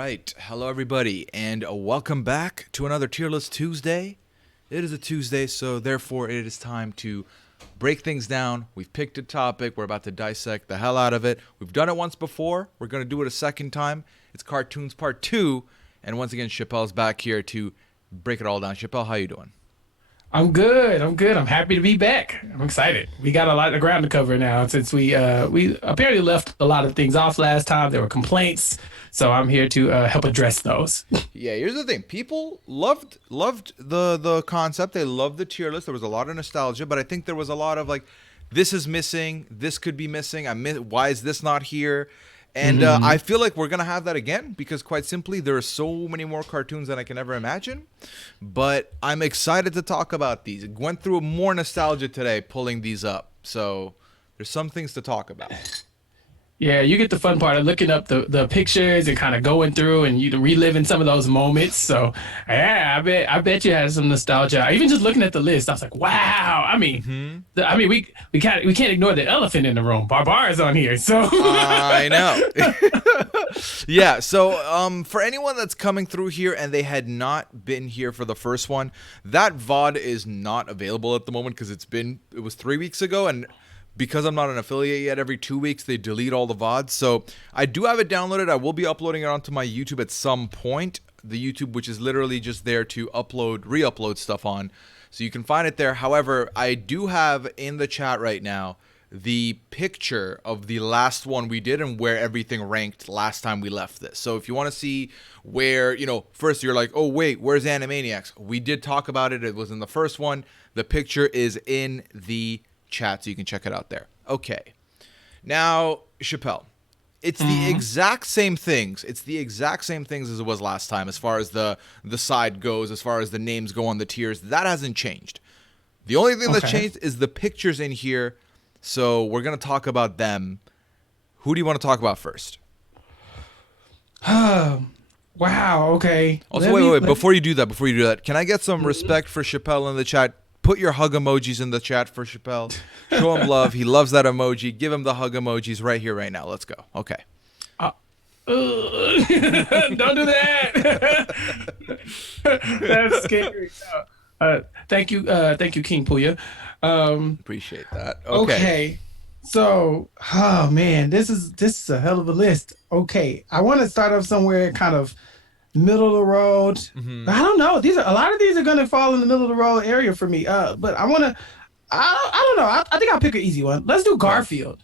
right. Hello, everybody, and welcome back to another Tier List Tuesday. It is a Tuesday, so therefore it is time to break things down. We've picked a topic. We're about to dissect the hell out of it. We've done it once before. We're going to do it a second time. It's Cartoons Part 2. And once again, Chappell's back here to break it all down. Chappell, how you doing? I'm good. I'm happy to be back. I'm excited. We got a lot of ground to cover now since we apparently left a lot of things off last time. There were complaints, so I'm here to help address those. Yeah, here's the thing. People loved the concept. They loved the tier list. There was a lot of nostalgia, but I think there was a lot of like, this is missing. This could be missing. Why is this not here? And I feel like we're gonna have that again because, quite simply, there are so many more cartoons than I can ever imagine. But I'm excited to talk about these. Went through more nostalgia today, pulling these up. So there's some things to talk about. Yeah, you get the fun part of looking up the pictures and kind of going through and you reliving some of those moments. So yeah, I bet you had some nostalgia. Even just looking at the list, I was like, wow. We can't ignore the elephant in the room. Barbar is on here, so I know. Yeah. So for anyone that's coming through here and they had not been here for the first one, that VOD is not available at the moment because it was 3 weeks ago and. Because I'm not an affiliate yet, every 2 weeks they delete all the VODs. So I do have it downloaded. I will be uploading it onto my YouTube at some point. The YouTube, which is literally just there to re-upload stuff on. So you can find it there. However, I do have in the chat right now the picture of the last one we did and where everything ranked last time we left this. So if you want to see where, first you're like, oh, wait, where's Animaniacs? We did talk about it. It was in the first one. The picture is in the chat, so you can check it out there. Okay. Now, Chappell, it's the exact same things. It's the exact same things as it was last time as far as the side goes, as far as the names go on the tiers. That hasn't changed. The only thing that's changed is the pictures in here, so we're going to talk about them. Who do you want to talk about first? wow, okay. Also, wait. Before you do that, can I get some respect for Chappell in the chat? Put your hug emojis in the chat for Chappell. Show him love. He loves that emoji. Give him the hug emojis right here, right now. Let's go. Okay. Don't do that. That's scary. Thank you, King Puya. Appreciate that. Okay. So, oh man, this is a hell of a list. Okay, I want to start off somewhere kind of middle of the road. I don't know. A lot of these are gonna fall in the middle of the road area for me. But I don't know. I think I'll pick an easy one. Let's do Garfield.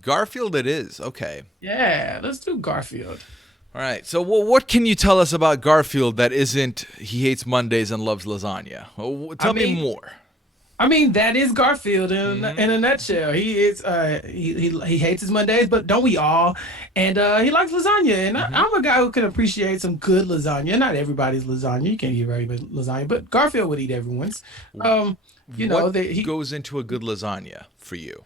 Garfield it is. Okay. Yeah, let's do Garfield. All right. So what can you tell us about Garfield that isn't he hates Mondays and loves lasagna? Tell me more. I mean, that is Garfield in a nutshell. He is he hates his Mondays, but don't we all? And he likes lasagna. And I'm a guy who can appreciate some good lasagna. Not everybody's lasagna. You can't eat very good lasagna, but Garfield would eat everyone's. What goes into a good lasagna for you?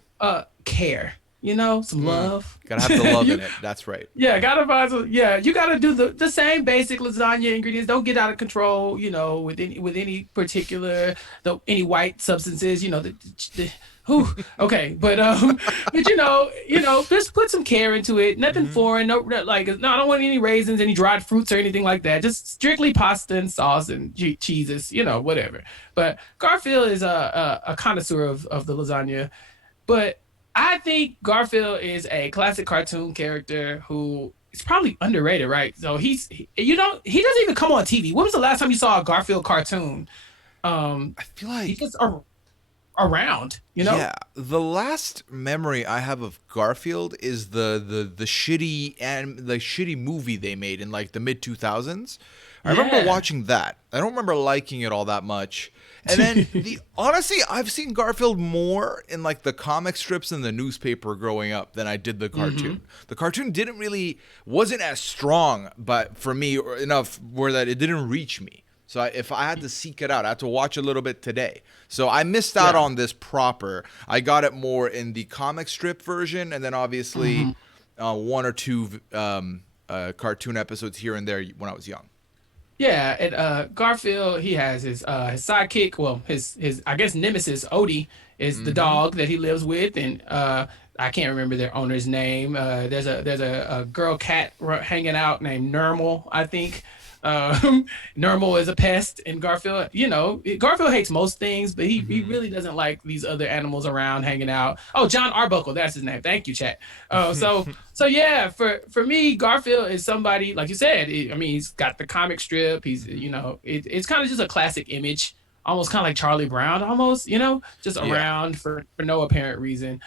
Care. Some love. Gotta have the love in it. That's right. Yeah, gotta find some. Yeah, you gotta do the same basic lasagna ingredients. Don't get out of control. With any particular any white substances. Okay, but just put some care into it. Nothing foreign. No, I don't want any raisins, any dried fruits, or anything like that. Just strictly pasta and sauce and cheeses. Whatever. But Garfield is a connoisseur of the lasagna, but I think Garfield is a classic cartoon character who is probably underrated, right? So he doesn't even come on TV. When was the last time you saw a Garfield cartoon? I feel like he's just around, Yeah, the last memory I have of Garfield is the shitty movie they made in like the mid 2000s. I remember watching that. I don't remember liking it all that much. And then honestly, I've seen Garfield more in like the comic strips and the newspaper growing up than I did the cartoon. The cartoon wasn't as strong, but for me enough where that it didn't reach me. So if I had to seek it out, I had to watch a little bit today. So I missed out on this proper. I got it more in the comic strip version, and then obviously one or two cartoon episodes here and there when I was young. Yeah, and Garfield, he has his sidekick. Well, his I guess nemesis Odie is the dog that he lives with, and I can't remember their owner's name. There's a girl cat hanging out named Normal, I think. Normal is a pest in Garfield. Garfield hates most things, but he Mm-hmm. really doesn't like these other animals around hanging out. Oh, John Arbuckle, that's his name. Thank you, chat. So yeah, for me, Garfield is somebody like you said. I mean, he's got the comic strip. It's kind of just a classic image, almost kind of like Charlie Brown, almost, just Yeah. around for no apparent reason.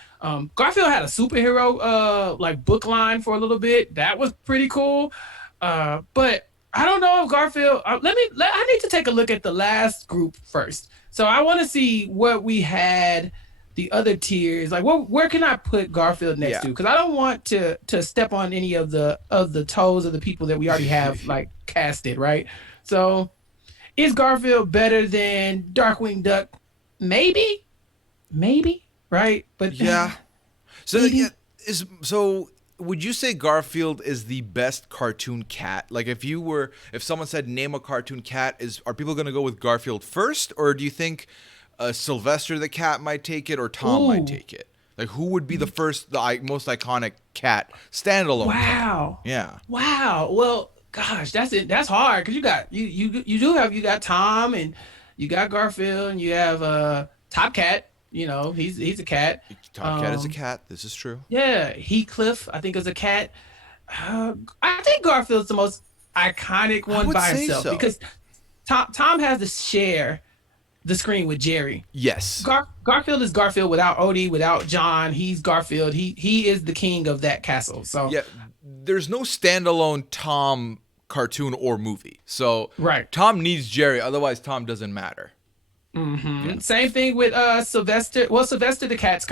Garfield had a superhero like book line for a little bit. That was pretty cool. But I don't know if Garfield. I need to take a look at the last group first. So I want to see what we had. The other tiers, like where can I put Garfield next Yeah. to? Because I don't want to step on any of the toes of the people that we already have like casted, right? So is Garfield better than Darkwing Duck? Maybe, maybe, right? But Yeah. So yeah, maybe. so would you say Garfield is the best cartoon cat? Like if someone said name a cartoon cat, are people going to go with Garfield first, or do you think Sylvester the cat might take it, or Tom might Ooh, take it? Like who would be most iconic cat, standalone cat? wow, Yeah. wow. Well, gosh, that's it. That's hard because you got Tom and you got Garfield and you have Top Cat. He's a cat. Top cat is a Um, cat. This is true. yeah, Heathcliff I think is a cat. I think Garfield's the most iconic I one would by say himself so. because Tom has to share the screen with Jerry. Yes. Garfield is Garfield without Odie, without John. He's Garfield. He is the king of that castle. So Yeah. There's no standalone Tom cartoon or movie. So right. Tom needs Jerry, otherwise Tom doesn't matter. Yeah. Same thing with Sylvester. Well, Sylvester the cat's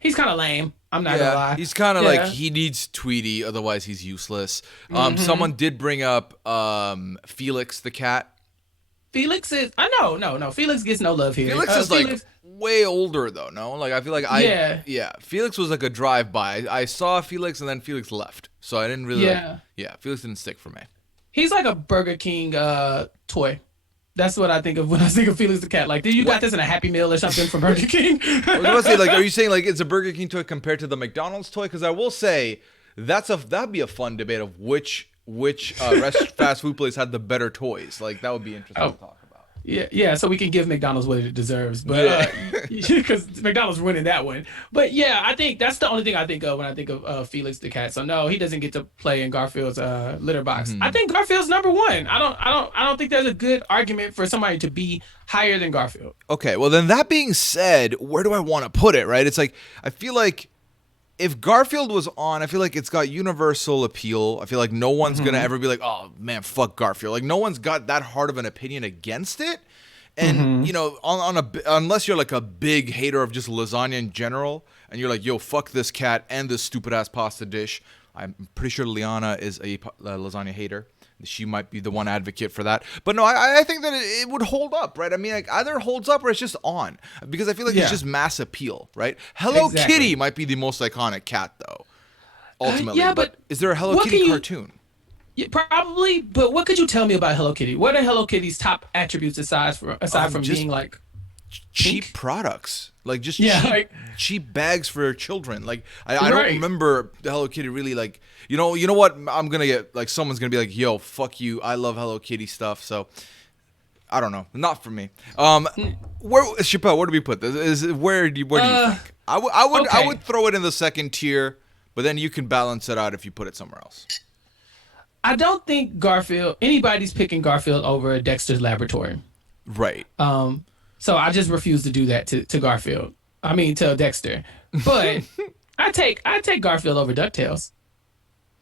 he's kind of lame. I'm not gonna Yeah, lie. he's kind of like Yeah. he needs Tweety, otherwise he's useless. Someone did bring up Felix the cat. Felix is. I know, no, no. Felix gets no love here. Felix is like Felix. way older though. No, like I feel like Yeah. yeah, Felix was like a drive by. I saw Felix and then Felix left, so I didn't really Yeah. yeah, Felix didn't stick for me. He's like a Burger King toy. That's what I think of when I think of Felix the cat. Like, dude, you got What? this in a Happy Meal or something from Burger King? I was gonna say, like, are you saying like it's a Burger King toy compared to the McDonald's toy? Because I will say that'd be a fun debate of which fast food place had the better toys. Like that would be interesting Oh, to talk about. yeah, yeah. So we can give McDonald's what it deserves, but Yeah. because McDonald's winning that one. But yeah, I think that's the only thing I think of when I think of Felix the cat. So no, he doesn't get to play in Garfield's litter box. I think Garfield's number one. I don't think there's a good argument for somebody to be higher than Garfield. Okay, well then that being said, where do I want to put it? Right? It's like I feel like if Garfield was on, I feel like it's got universal appeal. I feel like no one's gonna ever be like, "Oh man, fuck Garfield." Like no one's got that hard of an opinion against it. And unless you're like a big hater of just lasagna in general, and you're like, "Yo, fuck this cat and this stupid ass pasta dish." I'm pretty sure Liana is a lasagna hater. She might be the one advocate for that. But no, I think that it would hold up, right? I mean, like either it holds up or it's just on. Because I feel like it's Yeah, just mass appeal, right? Hello Kitty exactly. might be the most iconic cat, though, ultimately. Yeah, But but is there a Hello what can Kitty you? cartoon? Yeah, probably. But what could you tell me about Hello Kitty? What are Hello Kitty's top attributes aside from Just being like cheap pink? products, like just Yeah, cheap bags for children. Like I don't right. remember the Hello Kitty really like you know what I'm gonna get like someone's gonna be like, yo, fuck you, I love Hello Kitty stuff. So I don't know, not for me. Where Chappelle, where do we put this? Where do you think? I Okay. would throw it in the second tier, but then you can balance it out if you put it somewhere else. I don't think anybody's picking Garfield over Dexter's Laboratory. Right. So I just refuse to do that to Garfield. I mean to Dexter. But I take Garfield over DuckTales.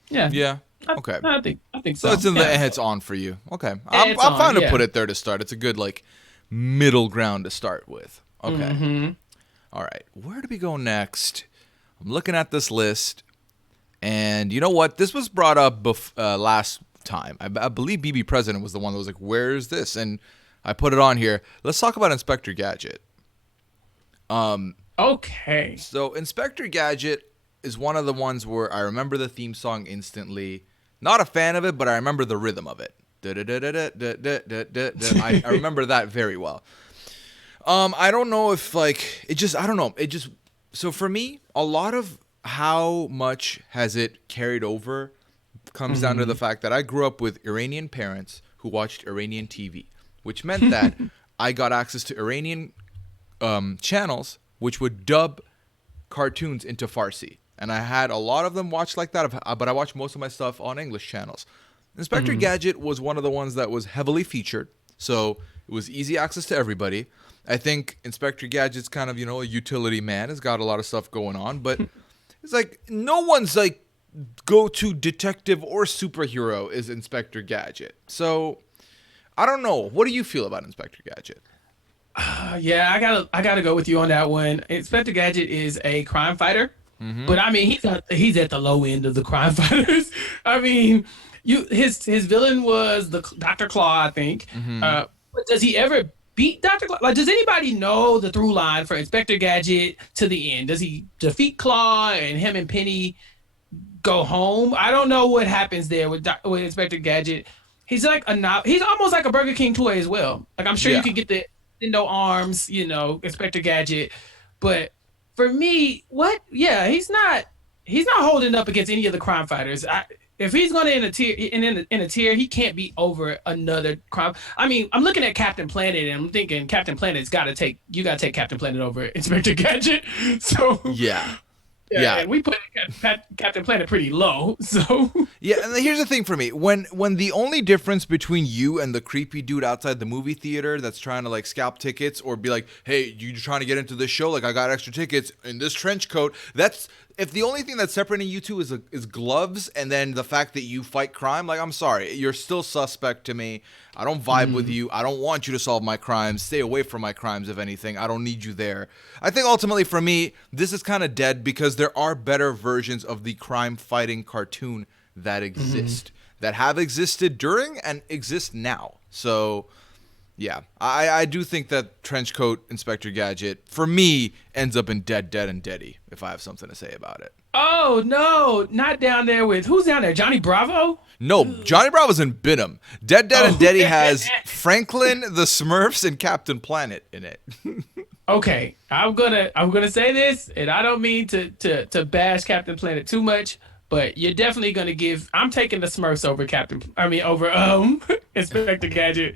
Yeah. Yeah. I, Okay. I think So so. it's in the Yeah. it's on for you. Okay. I'm It's fine on, to yeah. put it there to start. It's a good like middle ground to start with. Okay. All right. Where do we go next? I'm looking at this list, and you know what? This was brought up last time. I believe BB President was the one that was like, "Where is this?" And I put it on here. Let's talk about Inspector Gadget. Okay. So Inspector Gadget is one of the ones where I remember the theme song instantly. Not a fan of it, but I remember the rhythm of it. I remember that very well. I don't know if like it just I don't know. It just so for me, a lot of how much has it carried over comes down to the fact that I grew up with Iranian parents who watched Iranian TV, which meant that I got access to Iranian channels which would dub cartoons into Farsi. And I had a lot of them watched like that, but I watched most of my stuff on English channels. Inspector Gadget was one of the ones that was heavily featured, so it was easy access to everybody. I think Inspector Gadget's kind of, a utility man. Has got a lot of stuff going on, but it's like no one's like go-to detective or superhero is Inspector Gadget. So I don't know. What do you feel about Inspector Gadget? Yeah, I gotta go with you on that one. Inspector Gadget is a crime fighter, but I mean he's at the low end of the crime fighters. I mean, his villain was the Dr. Claw, I think. But does he ever beat Dr. Claw? Like, does anybody know the through line for Inspector Gadget to the end? Does he defeat Claw and him and Penny go home? I don't know what happens there with Inspector Gadget. He's like he's almost like a Burger King toy as well. Like, I'm sure you Yeah. could get the Nintendo arms, Inspector Gadget. But for me, what? Yeah, he's not holding up against any of the crime fighters. If he's going to in a tier, he can't be over another crime. I mean, I'm looking at Captain Planet and I'm thinking Captain Planet's got to take Captain Planet over Inspector Gadget. So Yeah. yeah, and we put Captain Planet pretty low. So Yeah, and here's the thing for me. When the only difference between you and the creepy dude outside the movie theater that's trying to like scalp tickets or be like, "Hey, you trying to get into this show? Like I got extra tickets in this trench coat." That's if the only thing that's separating you two is gloves and then the fact that you fight crime, like I'm sorry, you're still suspect to me. I don't vibe with you. I don't want you to solve my crimes. Stay away from my crimes if anything. I don't need you there. I think ultimately for me, this is kind of dead because there are better versions of the crime fighting cartoon that exist, that have existed during and exist now. So, yeah, I do think that Trenchcoat Inspector Gadget, for me, ends up in Dead, and Deady, if I have something to say about it. oh no, not down there with who's down there? Johnny Bravo? No, Johnny Bravo's in Binham. Dead, and Oh. Deady has Franklin, the Smurfs, and Captain Planet in it. Okay, I'm gonna say this, and I don't mean to bash Captain Planet too much, but you're definitely gonna give. I'm taking the Smurfs over over Inspector Gadget.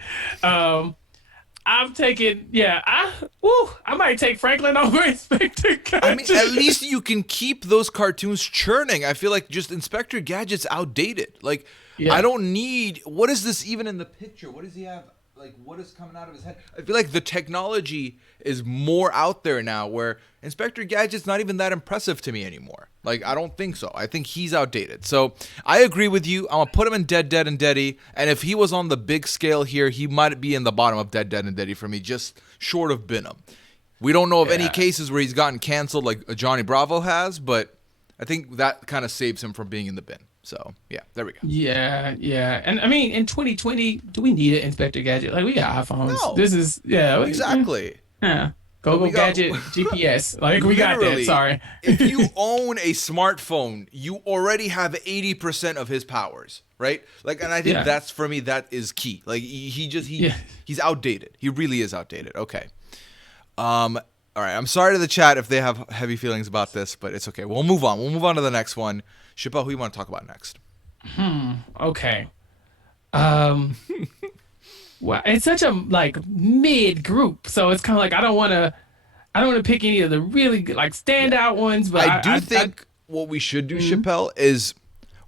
I'm taking I might take Franklin over Inspector Gadget. I mean, at least you can keep those cartoons churning. I feel like just Inspector Gadget's outdated. Like, Yeah. I don't need. What is this even in the picture? What does he have? Like, what is coming out of his head? I feel like the technology is more out there now where Inspector Gadget's not even that impressive to me anymore. Like, I don't think so. I think he's outdated. So, I agree with you. I'm going to put him in Dead, and Deady. And if he was on the big scale here, he might be in the bottom of Dead, and Deady for me, just short of Binham. We don't know of any Yeah. cases where he's gotten canceled like Johnny Bravo has, but I think that kind of saves him from being in the bin. So, yeah, there we go. Yeah. And I mean, in 2020, do we need an Inspector Gadget? Like, we got iPhones. No. This is Exactly. Yeah. Go We got- Gadget GPS. Like, we got that. Literally, Sorry. If you own a smartphone, you already have 80% of his powers, right? Like, and I think Yeah. that's for me, that is key. Like, Yeah. he's outdated. He really is outdated. Okay. All right. I'm sorry to the chat if they have heavy feelings about this, but it's okay. We'll move on. We'll move on to the next one. Chappell, who you want to talk about next? Okay. Well, it's such a like mid group, so it's kind of like I don't want to pick any of the really good, like standout ones, but I do think what we should do, Chappelle, is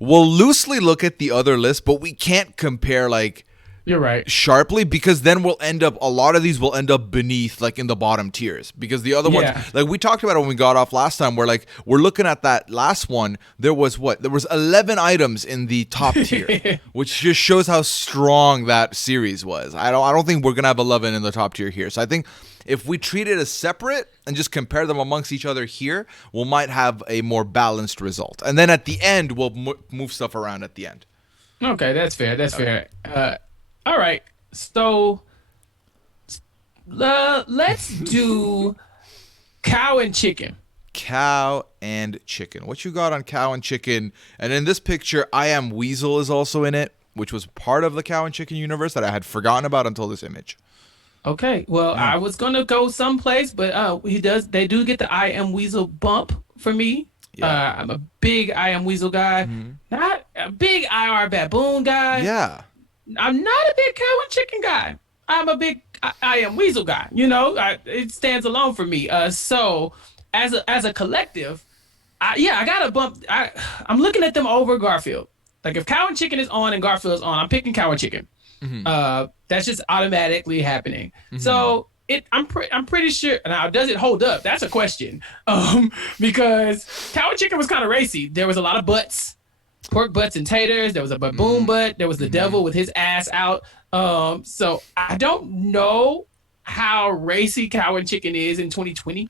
we'll loosely look at the other list, but we can't compare like you're right. sharply because then a lot of these will end up beneath, like in the bottom tiers, because the other Yeah. ones, like we talked about it when we got off last time, where like we're looking at that last one, there was 11 items in the top tier, which just shows how strong that series was. I don't think we're gonna have 11 in the top tier here. So I think if we treat it as separate and just compare them amongst each other here, we might have a more balanced result. And then at the end, we'll move stuff around at the end. Okay, that's fair. That's fair. All right, so let's do cow and chicken. Cow and chicken. What you got on cow and chicken? And in this picture, I Am Weasel is also in it, which was part of the cow and chicken universe that I had forgotten about until this image. Okay, well, I was gonna go someplace, but they do get the I Am Weasel bump for me. Yeah. I'm a big I Am Weasel guy, Hmm. not a big IR Baboon guy. Yeah. I'm not a big cow and chicken guy. I'm a big I Am Weasel guy. It stands alone for me. So as a collective, I gotta bump. I'm looking at them over Garfield. Like if Cow and Chicken is on and Garfield's on, I'm picking Cow and Chicken. Hmm. That's just automatically happening. Hmm. So I'm pretty sure now. Does it hold up? That's a question. Because Cow and Chicken was kind of racy. There was a lot of butts, pork butts and taters. There was a baboon Hmm. butt. There was the Hmm. devil with his ass out. So I don't know how racy Cow and Chicken is in 2020.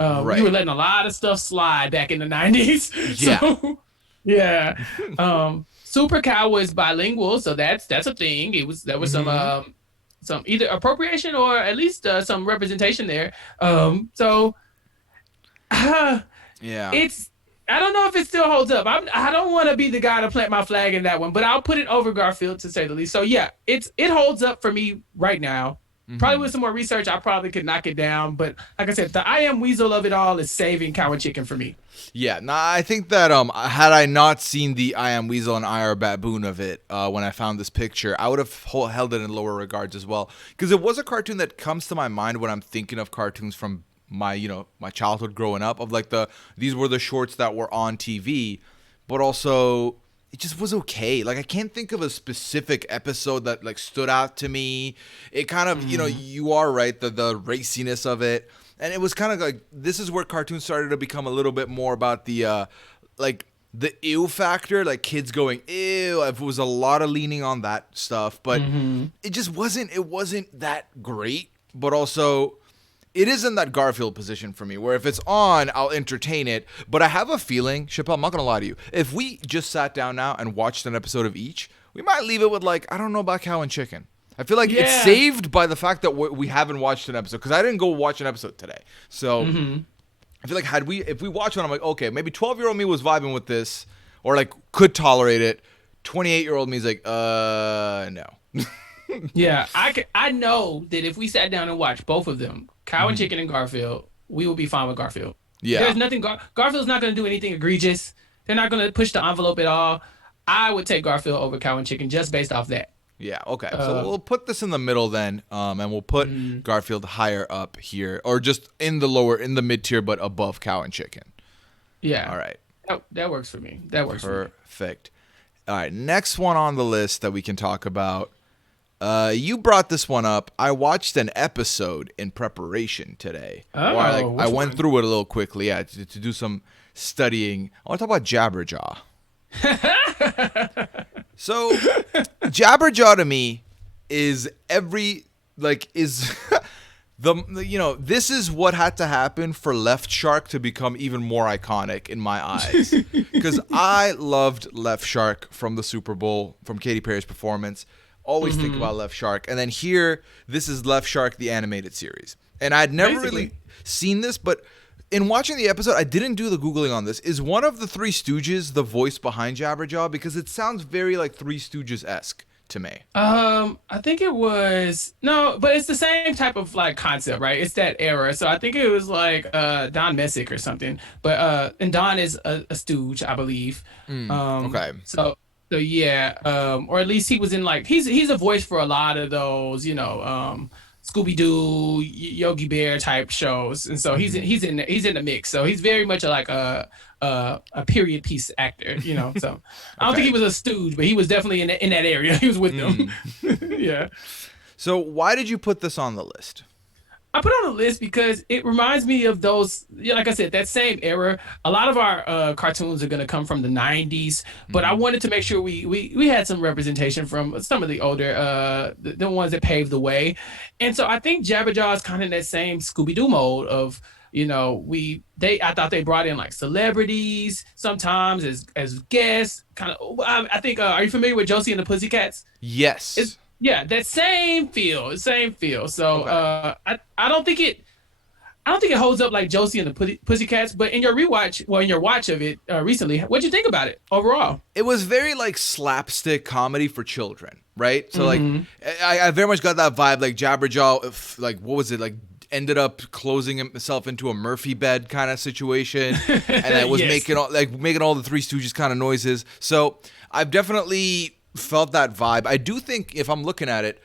We were Right. letting a lot of stuff slide back in the 90s. Yeah. So yeah. Super Cow was bilingual, so that's a thing. There was Hmm. some either appropriation or at least some representation there. So Yeah. it's I don't know if it still holds up. I don't want to be the guy to plant my flag in that one, but I'll put it over Garfield to say the least. So yeah, it holds up for me right now. Probably Hmm. with some more research, I probably could knock it down. But like I said, the I Am Weasel of it all is saving Cow and Chicken for me. Yeah, nah, I think that had I not seen the I Am Weasel and I Are Baboon of it when I found this picture, I would have held it in lower regards as well, because it was a cartoon that comes to my mind when I'm thinking of cartoons from my my childhood growing up, of like these were the shorts that were on TV, but also it just was okay. Like I can't think of a specific episode that like stood out to me. It kind of, Mm. you are right, the raciness of it. And it was kind of like, this is where cartoons started to become a little bit more about like the ew factor, like kids going ew. It was a lot of leaning on that stuff, but Hmm. it wasn't that great. But also, it is in that Garfield position for me, where if it's on, I'll entertain it. But I have a feeling, Chappelle, I'm not gonna lie to you, if we just sat down now and watched an episode of each, we might leave it with like, I don't know about Cow and Chicken. I feel like it's Yeah. saved by the fact that we haven't watched an episode, because I didn't go watch an episode today. So Hmm. I feel like if we watch one, I'm like, okay, maybe 12-year-old me was vibing with this, or like could tolerate it. 28-year-old me is like, no. Yeah, I know that if we sat down and watched both of them, Cow and Hmm. Chicken and Garfield, we will be fine with Garfield. There's Yeah. nothing Garfield's not going to do anything egregious. They're not going to push the envelope at all. I would take Garfield over Cow and Chicken just based off that. Yeah, okay. So Uh, we'll put this in the middle then, and we'll put mm, Garfield higher up here, or just in the mid tier, but above Cow and Chicken. yeah, All right, that works for me. That works for me. perfect. All right, next one on the list that we can talk about. You brought this one up. I watched an episode in preparation today. Or Oh, I which went one? through it a little quickly, yeah, to do some studying. I want to talk about Jabberjaw. So Jabberjaw to me is every like is this is what had to happen for Left Shark to become even more iconic in my eyes, because I loved Left Shark from the Super Bowl, from Katy Perry's performance. Always think Hmm. about Left Shark, and then here this is Left Shark the animated series, and I'd never really Basically. seen this, but in watching the episode, I didn't do the Googling on this. Is one of the Three Stooges the voice behind Jabberjaw? Because it sounds very like Three Stooges esque to me. I think it was no, but it's the same type of like concept, right? It's that era. So I think it was like Don Messick or something. But and Don is a stooge, I believe. Okay. So yeah, or at least he was in like he's a voice for a lot of those, Scooby Doo, Yogi Bear type shows, and so he's in the mix. So he's very much like a period piece actor, So I don't think Okay. he was a stooge, but he was definitely in that area. He was with them. Mm. Yeah. So why did you put this on the list? I put it on the list because it reminds me of those, yeah, like I said, that same era. A lot of our cartoons are going to come from the 90s, but I Hmm. wanted to make sure we had some representation from some of the older, the ones that paved the way. And so I think Jabberjaw is kind of in that same Scooby Doo mode of, I thought they brought in like celebrities sometimes as guests. Kind of, I think, are you familiar with Josie and the Pussycats? It's Yes. yeah, that same feel, same feel. So Okay. I don't think it holds up like Josie and the Pussycats. But in your rewatch, well, in your watch of it recently, what'd you think about it overall? It was very like slapstick comedy for children, right? So like, Hmm. I very much got that vibe, like Jabberjaw, like what was it, like ended up closing himself into a Murphy bed kind of situation, and that was Yes. making all the Three Stooges kind of noises. So I've definitely felt that vibe. I do think if I'm looking at it,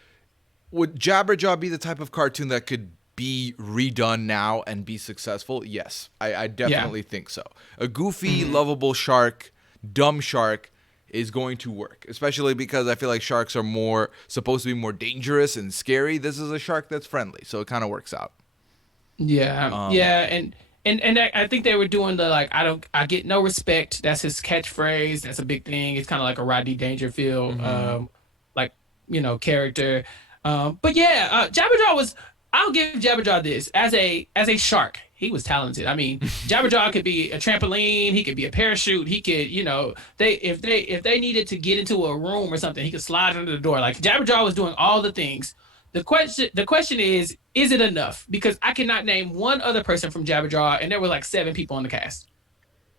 would Jabberjaw be the type of cartoon that could be redone now and be successful? Yes, I Yeah. definitely think so. A goofy, lovable shark, dumb shark is going to work, especially because I feel like sharks are more supposed to be more dangerous and scary. This is a shark that's friendly, so it kind of works out. Yeah, yeah, and I think they were doing the like I get no respect. That's his catchphrase. That's a big thing. It's kind of like a Rodney Dangerfield, like character. But yeah, Jabberjaw was. I'll give Jabberjaw this as a shark. He was talented. I mean, Jabberjaw could be a trampoline. He could be a parachute. He could, they needed to get into a room or something, he could slide under the door. Like Jabberjaw was doing all the things. The question is it enough? Because I cannot name one other person from Jabberjaw, and there were like 7 people on the cast,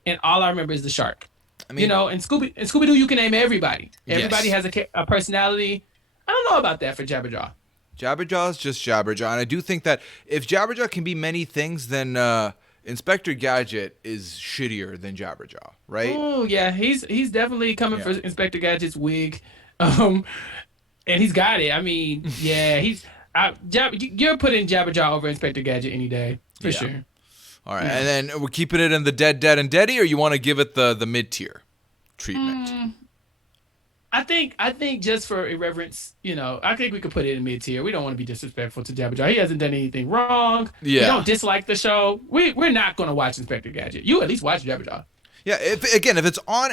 and all I remember is the shark. I mean, And Scooby Doo, you can name everybody. Everybody yes. has a personality. I don't know about that for Jabberjaw. Jabberjaw is just Jabberjaw, and I do think that if Jabberjaw can be many things, then Inspector Gadget is shittier than Jabberjaw, right? Oh yeah, he's definitely coming for Yeah. Inspector Gadget's wig, um, and he's got it. I mean, yeah, you're putting Jabberjaw over Inspector Gadget any day for Yeah. sure. All right, Yeah. and then we're keeping it in the dead, and deady, or you want to give it the mid tier treatment? I think just for irreverence, I think we could put it in mid tier. We don't want to be disrespectful to Jabberjaw. He hasn't done anything wrong. We Yeah. don't dislike the show. We're not going to watch Inspector Gadget. You at least watch Jabberjaw. Yeah, if it's on,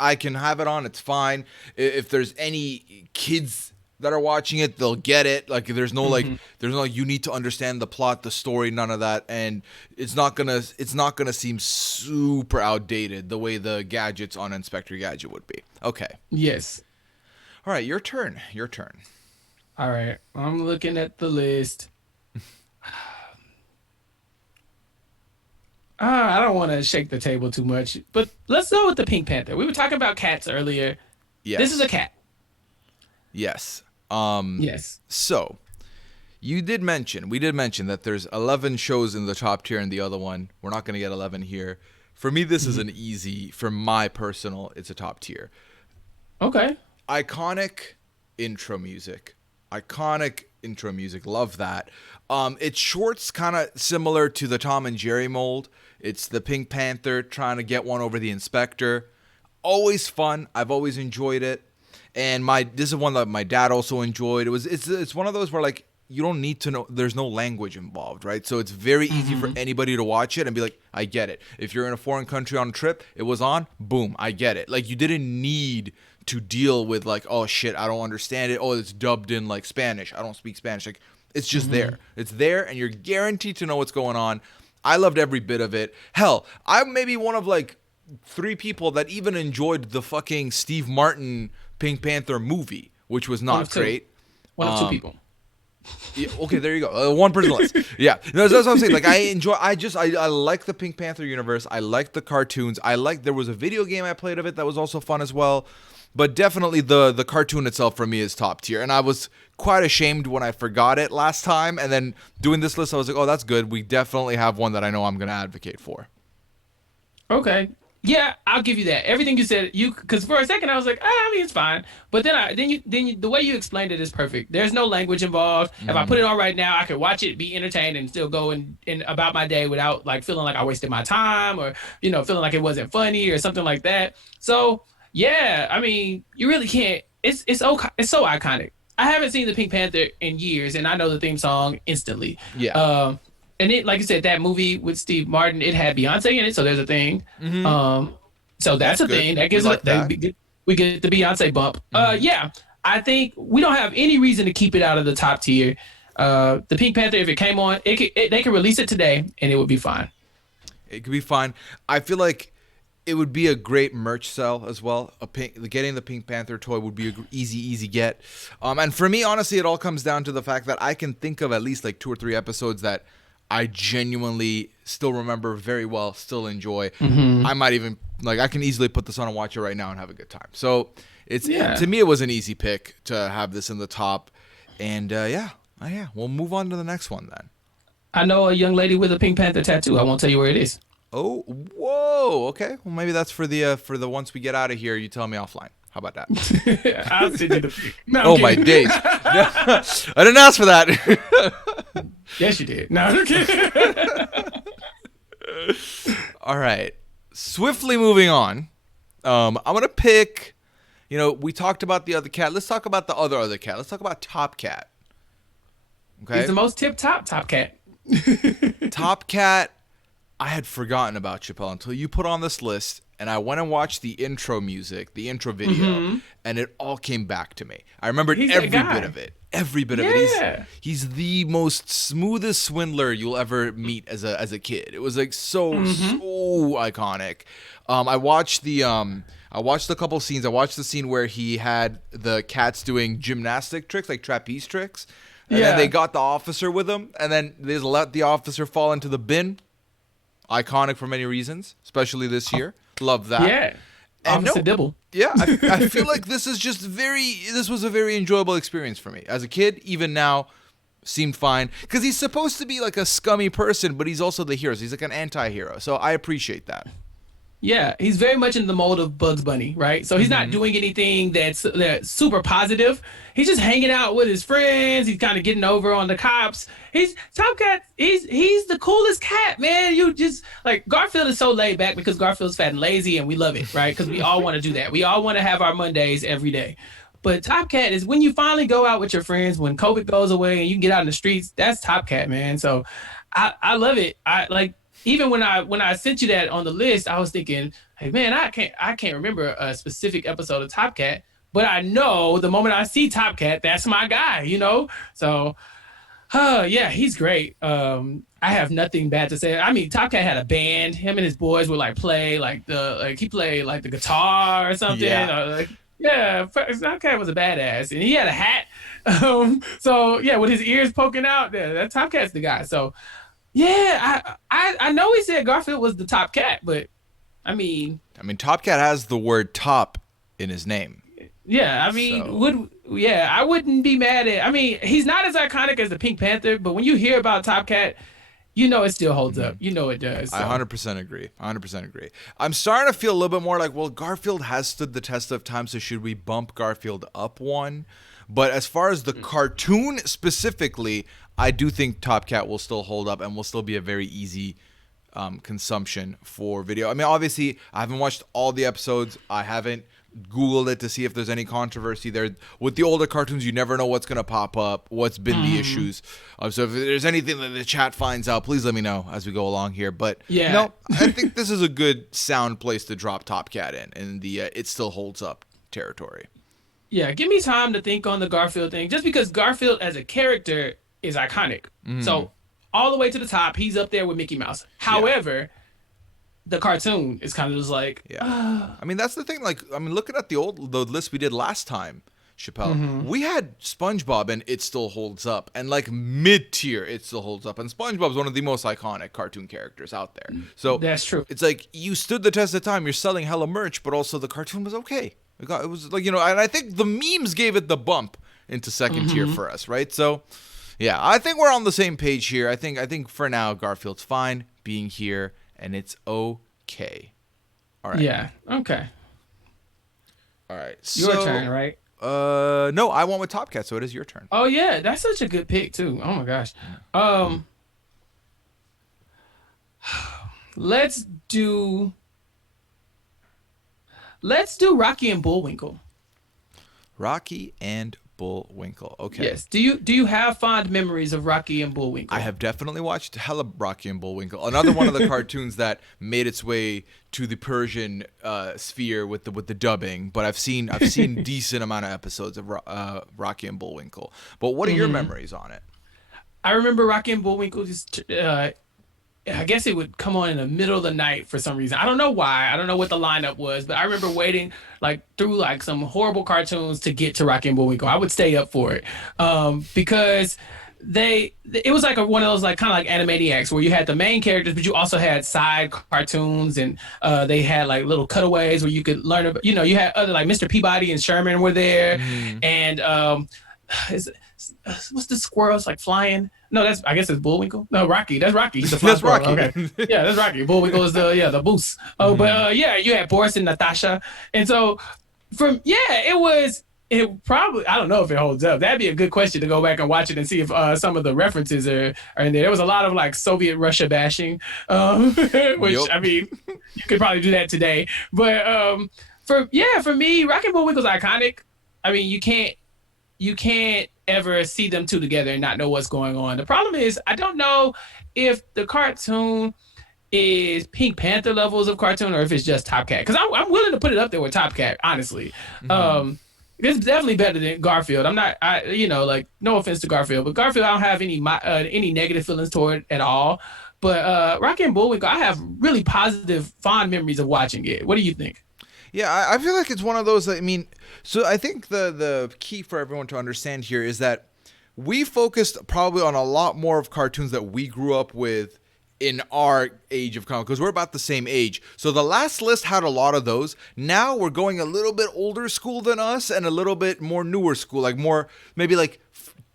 I can have it on. It's fine. If there's any kids that are watching it, they'll get it. Like there's no like, you need to understand the plot, the story, none of that, and it's not gonna seem super outdated the way the gadgets on Inspector Gadget would be. Okay, Yes. all right, your turn. Your turn. All right. I'm looking at the list. I don't want to shake the table too much, but let's go with the Pink Panther. We were talking about cats earlier. This is a Yes, cat. yes. Yes. So we did mention that there's 11 shows in the top tier and the other one. We're not going to get 11 here. For me, this is an easy, for my personal, it's a top tier. Okay. Iconic intro music. Iconic intro music. Love that. It's shorts kind of similar to the Tom and Jerry mold. It's the Pink Panther trying to get one over the inspector. Always fun. I've always enjoyed it. And this is one that my dad also enjoyed. It's one of those where like you don't need to know, there's no language involved, right? So it's very easy for anybody to watch it and be like, I get it. If you're in a foreign country on a trip, it was on, boom, I get it. Like you didn't need to deal with like, oh shit, I don't understand it. Oh, it's dubbed in like Spanish. I don't speak Spanish. Like it's just there. It's there and you're guaranteed to know what's going on. I loved every bit of it. Hell, I'm maybe one of like 3 people that even enjoyed the fucking Steve Martin Pink Panther movie, which was One not of two. great. One of two people. Yeah, okay, there you go. One person less. Yeah, no, that's what I'm saying. Like, I like the Pink Panther universe. I like the cartoons. There was a video game I played of it that was also fun as well. But definitely the cartoon itself for me is top tier. And I was quite ashamed when I forgot it last time. And then doing this list, I was like, oh, that's good. We definitely have one that I know I'm going to advocate for. Okay. Yeah, I'll give you that. Everything you said, because for a second I was like, I mean, it's fine. But the way you explained it is perfect. There's no language involved. If I put it on right now, I could watch it, be entertained, and still go and about my day without like feeling like I wasted my time or feeling like it wasn't funny or something like that. So yeah, I mean, you really can't. It's so iconic. I haven't seen the Pink Panther in years, and I know the theme song instantly. Yeah. And it, like you said, that movie with Steve Martin, it had Beyonce in it, so there's a thing. So that's a good. thing that We gives like us that. we get the Beyonce bump. Yeah, I think we don't have any reason to keep it out of the top tier. The Pink Panther, if it came on, they could release it today and it would be fine. It could be fine. I feel like it would be a great merch sell as well. Getting the Pink Panther toy would be an easy get. And for me, honestly, it all comes down to the fact that I can think of at least like 2 or 3 episodes that I genuinely still remember very well, still enjoy. I might even I can easily put this on and watch it right now and have a good time. So to me, it was an easy pick to have this in the top. And yeah, we'll move on to the next one then. I know a young lady with a Pink Panther tattoo. I won't tell you where it is. Oh, whoa. Okay. Well, maybe that's for the once we get out of here, you tell me offline. How about that? I'll send you the pic. No, I'm Oh my kidding. days. I didn't ask for that. Yes, you did. No, I'm kidding. All right. Swiftly moving on. I'm gonna pick. We talked about the other cat. Let's talk about the other cat. Let's talk about Top Cat. He's Okay. the most top cat. Top Cat. I had forgotten about Chappell until you put on this list, and I went and watched the intro music, the intro video, and it all came back to me. I remembered He's every that bit guy. of it. Every bit of it. Yeah. He's the most smoothest swindler you'll ever meet as a kid. It was like so iconic. I watched a couple scenes. I watched the scene where he had the cats doing gymnastic tricks, like trapeze tricks. And then Yeah. they got the officer with them, and then they just let the officer fall into the bin. Iconic for many reasons, especially this year. Love that. Yeah. And Officer no, Dibble. yeah, I feel like this was a very enjoyable experience for me. As a kid, even now, seemed fine. Because he's supposed to be like a scummy person, but he's also the hero. So he's like an anti-hero. So I appreciate that. Yeah, he's very much in the mold of Bugs Bunny, right? So he's not doing anything that's super positive. He's just hanging out with his friends. He's kind of getting over on the cops. He's Top Cat. He's the coolest cat, man. You just like Garfield is so laid back because Garfield's fat and lazy, and we love it, right? Because we all want to do that. We all want to have our Mondays every day. But Top Cat is when you finally go out with your friends when COVID goes away and you can get out in the streets. That's Top Cat, man. So I love it. I like even when I sent you that on the list, I was thinking, hey man, I can't remember a specific episode of Top Cat, but I know the moment I see Top Cat, that's my guy, you know? So yeah, he's great. I have nothing bad to say. I mean, Top Cat had a band. Him and his boys would like play he played like the guitar or something. Yeah. Or, like yeah, Top Cat was a badass, and he had a hat. So yeah, with his ears poking out, yeah, that Top Cat's the guy. So yeah, I know he said Garfield was the top cat, but I mean, Top Cat has the word top in his name. yeah, I mean, So I wouldn't be mad at. I mean, he's not as iconic as the Pink Panther, but when you hear about Top Cat, you know it still holds up. You know it does. I So. 100% agree. 100% agree. I'm starting to feel a little bit more like, well, Garfield has stood the test of time, so should we bump Garfield up one? But as far as the cartoon specifically, I do think Top Cat will still hold up and will still be a very easy consumption for video. I mean, obviously, I haven't watched all the episodes. I haven't Googled it to see if there's any controversy there. With the older cartoons, you never know what's going to pop up, what's been the issues. So if there's anything that the chat finds out, please let me know as we go along here. But Yeah. no, I think this is a good, sound place to drop Top Cat in the it still holds up territory. Yeah, give me time to think on the Garfield thing. Just because Garfield as a character is iconic, so all the way to the top, he's up there with Mickey Mouse. However, the cartoon is kind of just like, Yeah. I mean, that's the thing. Like, I mean, looking at the list we did last time, Chappelle, we had SpongeBob and it still holds up. And like mid tier, it still holds up. And SpongeBob's one of the most iconic cartoon characters out there. So that's true. it's like you stood the test of time. You're selling hella merch, but also the cartoon was okay. It was like, and I think the memes gave it the bump into second tier for us, right? So yeah, I think we're on the same page here. I think for now, Garfield's fine being here. And it's okay. All right. Yeah. Okay. All right. Your turn, right? No, I went with Top Cat, so it is your turn. Oh yeah, that's such a good pick too. Oh my gosh. Let's do Rocky and Bullwinkle. Rocky and Bullwinkle. Okay. Yes. Do you have fond memories of Rocky and Bullwinkle? I have definitely watched hella Rocky and Bullwinkle. Another one of the cartoons that made its way to the Persian sphere with the dubbing. But I've seen decent amount of episodes of Rocky and Bullwinkle. But what are your memories on it? I remember Rocky and Bullwinkle just I guess it would come on in the middle of the night for some reason. I don't know why. I don't know what the lineup was, but I remember waiting like through like some horrible cartoons to get to Rocky and Bullwinkle. I would stay up for it because it was like one of those like kind of like Animaniacs where you had the main characters, but you also had side cartoons and they had like little cutaways where you could learn about, you had other like Mr. Peabody and Sherman were there, and is what's the squirrels like flying? No, that's I guess it's Bullwinkle. No, Rocky. That's Rocky. He's the flying That's squirrel. Rocky. Okay. Yeah, that's Rocky. Bullwinkle is the boost. Oh, but Hmm. yeah, you had Boris and Natasha. And so from it was it probably I don't know if it holds up. That'd be a good question to go back and watch it and see if some of the references are in there. There was a lot of like Soviet Russia bashing, which Yup. I mean you could probably do that today. But for me, Rocky and Bullwinkle's iconic. I mean, you can't ever see them two together and not know what's going on. The problem is I don't know if the cartoon is Pink Panther levels of cartoon or if it's just Top Cat. Because I'm willing to put it up there with Top Cat, honestly. Hmm. Um, it's definitely better than Garfield. I'm not, like no offense to Garfield, but Garfield I don't have any negative feelings toward at all. But Rocky and Bullwinkle, I have really positive, fond memories of watching it. What do you think? Yeah, I feel like it's one of those. I mean, so I think the key for everyone to understand here is that we focused probably on a lot more of cartoons that we grew up with in our age of comic because we're about the same age. So the last list had a lot of those. Now we're going a little bit older school than us and a little bit more newer school, like more maybe like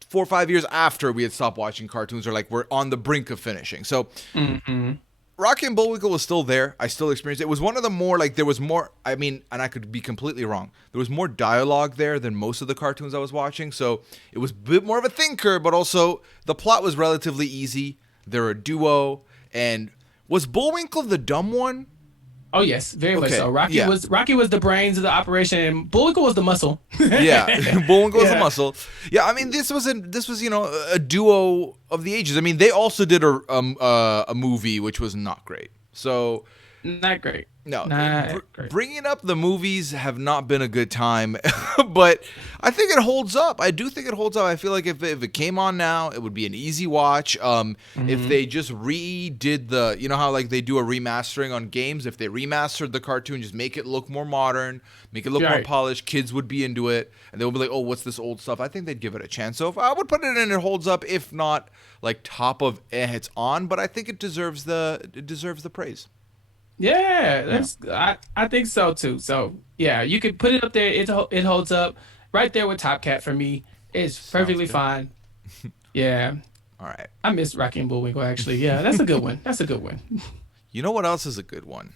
4 or 5 years after we had stopped watching cartoons or like we're on the brink of finishing. So Mm-hmm. Rocky and Bullwinkle was still there. I still experienced it. It was one of the more like there was more. I mean, and I could be completely wrong. There was more dialogue there than most of the cartoons I was watching. So it was a bit more of a thinker, but also the plot was relatively easy. They're a duo, and was Bullwinkle the dumb one? Oh yes, very much Okay, so. yeah, Rocky was the brains of the operation, and Bullwinkle was the muscle. yeah. Bullwinkle was the Yeah. muscle. Yeah, I mean this was a duo of the ages. I mean they also did a movie which was not great. So Not great. no, Not great. bringing up the movies have not been a good time, but I think it holds up. I do think it holds up. I feel like if it came on now, it would be an easy watch. If Hmm. they just redid you know how like they do a remastering on games, if they remastered the cartoon, just make it look more modern, make it look more Right. polished, kids would be into it, and they would be like, oh, what's this old stuff? I think they'd give it a chance. So if I would put it in, it holds up. If not like top of it's on, but I think it deserves the praise. Yeah, Yeah. I think so too. So yeah, you could put it up there. It holds up right there with Top Cat for me. It's Sounds perfectly good. fine. Yeah, All right. I miss Rocky and Bullwinkle actually. Yeah, that's a good one. That's a good one. You know what else is a good one?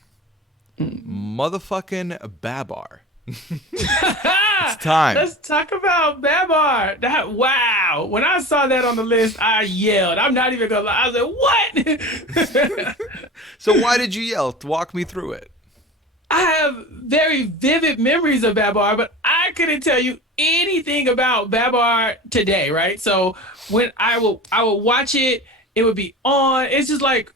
Motherfucking Babar. It's time. Let's talk about Babar. That wow. When I saw that on the list, I yelled. I'm not even gonna lie. I was like, what? So why did you yell? Walk me through it. I have very vivid memories of Babar, but I couldn't tell you anything about Babar today, right? So when I will watch it, it would be on. It's just like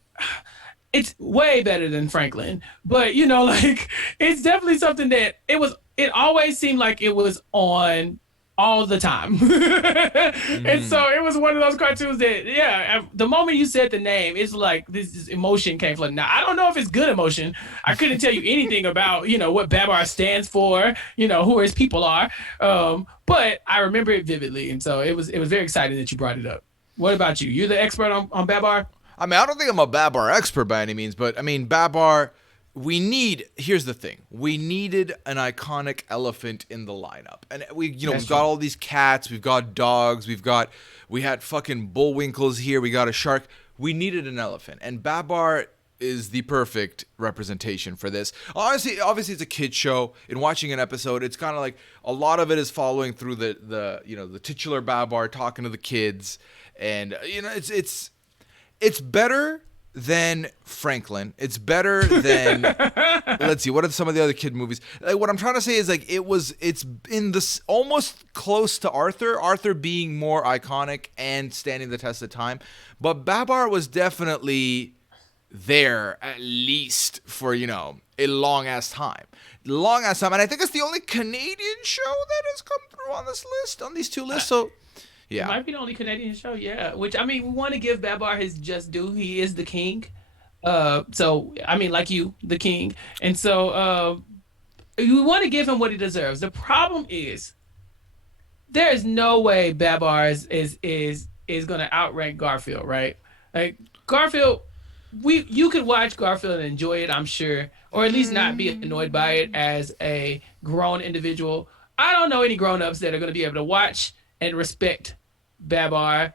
it's way better than Franklin. But like it's definitely something that it always seemed like it was on all the time. And Hmm. so it was one of those cartoons that, yeah, the moment you said the name, it's like this emotion came flooding. Now, I don't know if it's good emotion. I couldn't tell you anything about, what Babar stands for, who his people are. But I remember it vividly. And so it was very exciting that you brought it up. What about you? You're the expert on Babar? I mean, I don't think I'm a Babar expert by any means, but I mean, Babar. Here's the thing. We needed an iconic elephant in the lineup. And That's we've got true. all these cats, we've got dogs, we had fucking bullwinkles here, we got a shark. We needed an elephant. And Babar is the perfect representation for this. Honestly, obviously it's a kid show. In watching an episode, it's kind of like a lot of it is following through the titular Babar talking to the kids, and it's better than Franklin. It's better than let's see, what are some of the other kid movies? Like, what I'm trying to say is like it's in this almost close to Arthur. Arthur being more iconic and standing the test of time, but Babar was definitely there at least for a long ass time, and I think it's the only Canadian show that has come through on this list on these two lists. So It yeah. might be the only Canadian show, yeah. Which I mean, we want to give Babar his just due. He is the king. So I mean, like you, the king, and so we want to give him what he deserves. The problem is there is no way Babar is gonna outrank Garfield, right? Like Garfield, you could watch Garfield and enjoy it, I'm sure, or at least not be annoyed by it as a grown individual. I don't know any grown-ups that are gonna be able to watch and respect Babar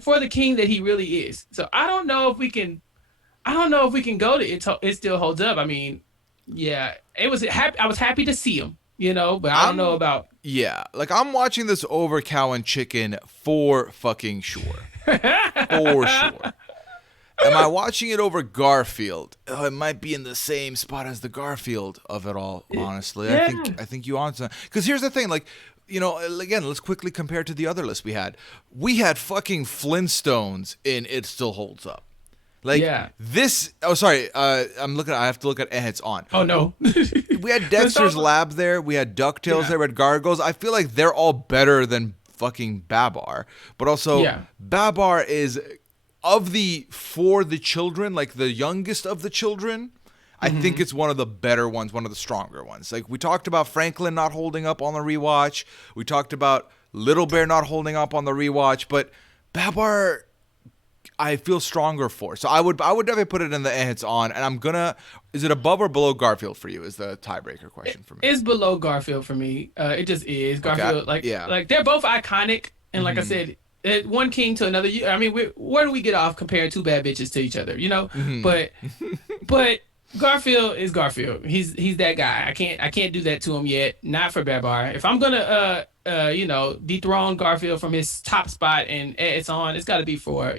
for the king that he really is. So I don't know if we can. I don't know if we can go to it. It still holds up. I mean, yeah, it was happy. I was happy to see him, but I don't know I'm about. yeah, like I'm watching this over Cow and Chicken for fucking sure. For sure. Am I watching it over Garfield? Oh, it might be in the same spot as the Garfield of it all, honestly. I think Yeah, I think you answer. Because here's the thing, like, again, let's quickly compare to the other list we had. We had fucking Flintstones in It Still Holds Up. Like yeah. this. Oh, sorry. I'm looking. I have to look at. And it's on. Oh no. We had Dexter's Lab there. We had DuckTales Yeah, there. We had Gargoyles. I feel like they're all better than fucking Babar. But also, yeah. Babar is for the children, like the youngest of the children. I think it's one of the better ones, one of the stronger ones. Like we talked about Franklin not holding up on the rewatch. We talked about Little Bear not holding up on the rewatch. But Babar, I feel stronger for. So I would definitely put it in the it's on. And I'm gonna. Is it above or below Garfield for you? Is the tiebreaker question for me. It's below Garfield for me. It just is Okay. Garfield. Like Yeah. like they're both iconic, and like I said, one king to another. I mean, where do we get off comparing two bad bitches to each other? But but Garfield is Garfield. He's that guy. I can't do that to him yet. Not for Babar. If I'm gonna dethrone Garfield from his top spot and it's on, it's got to be for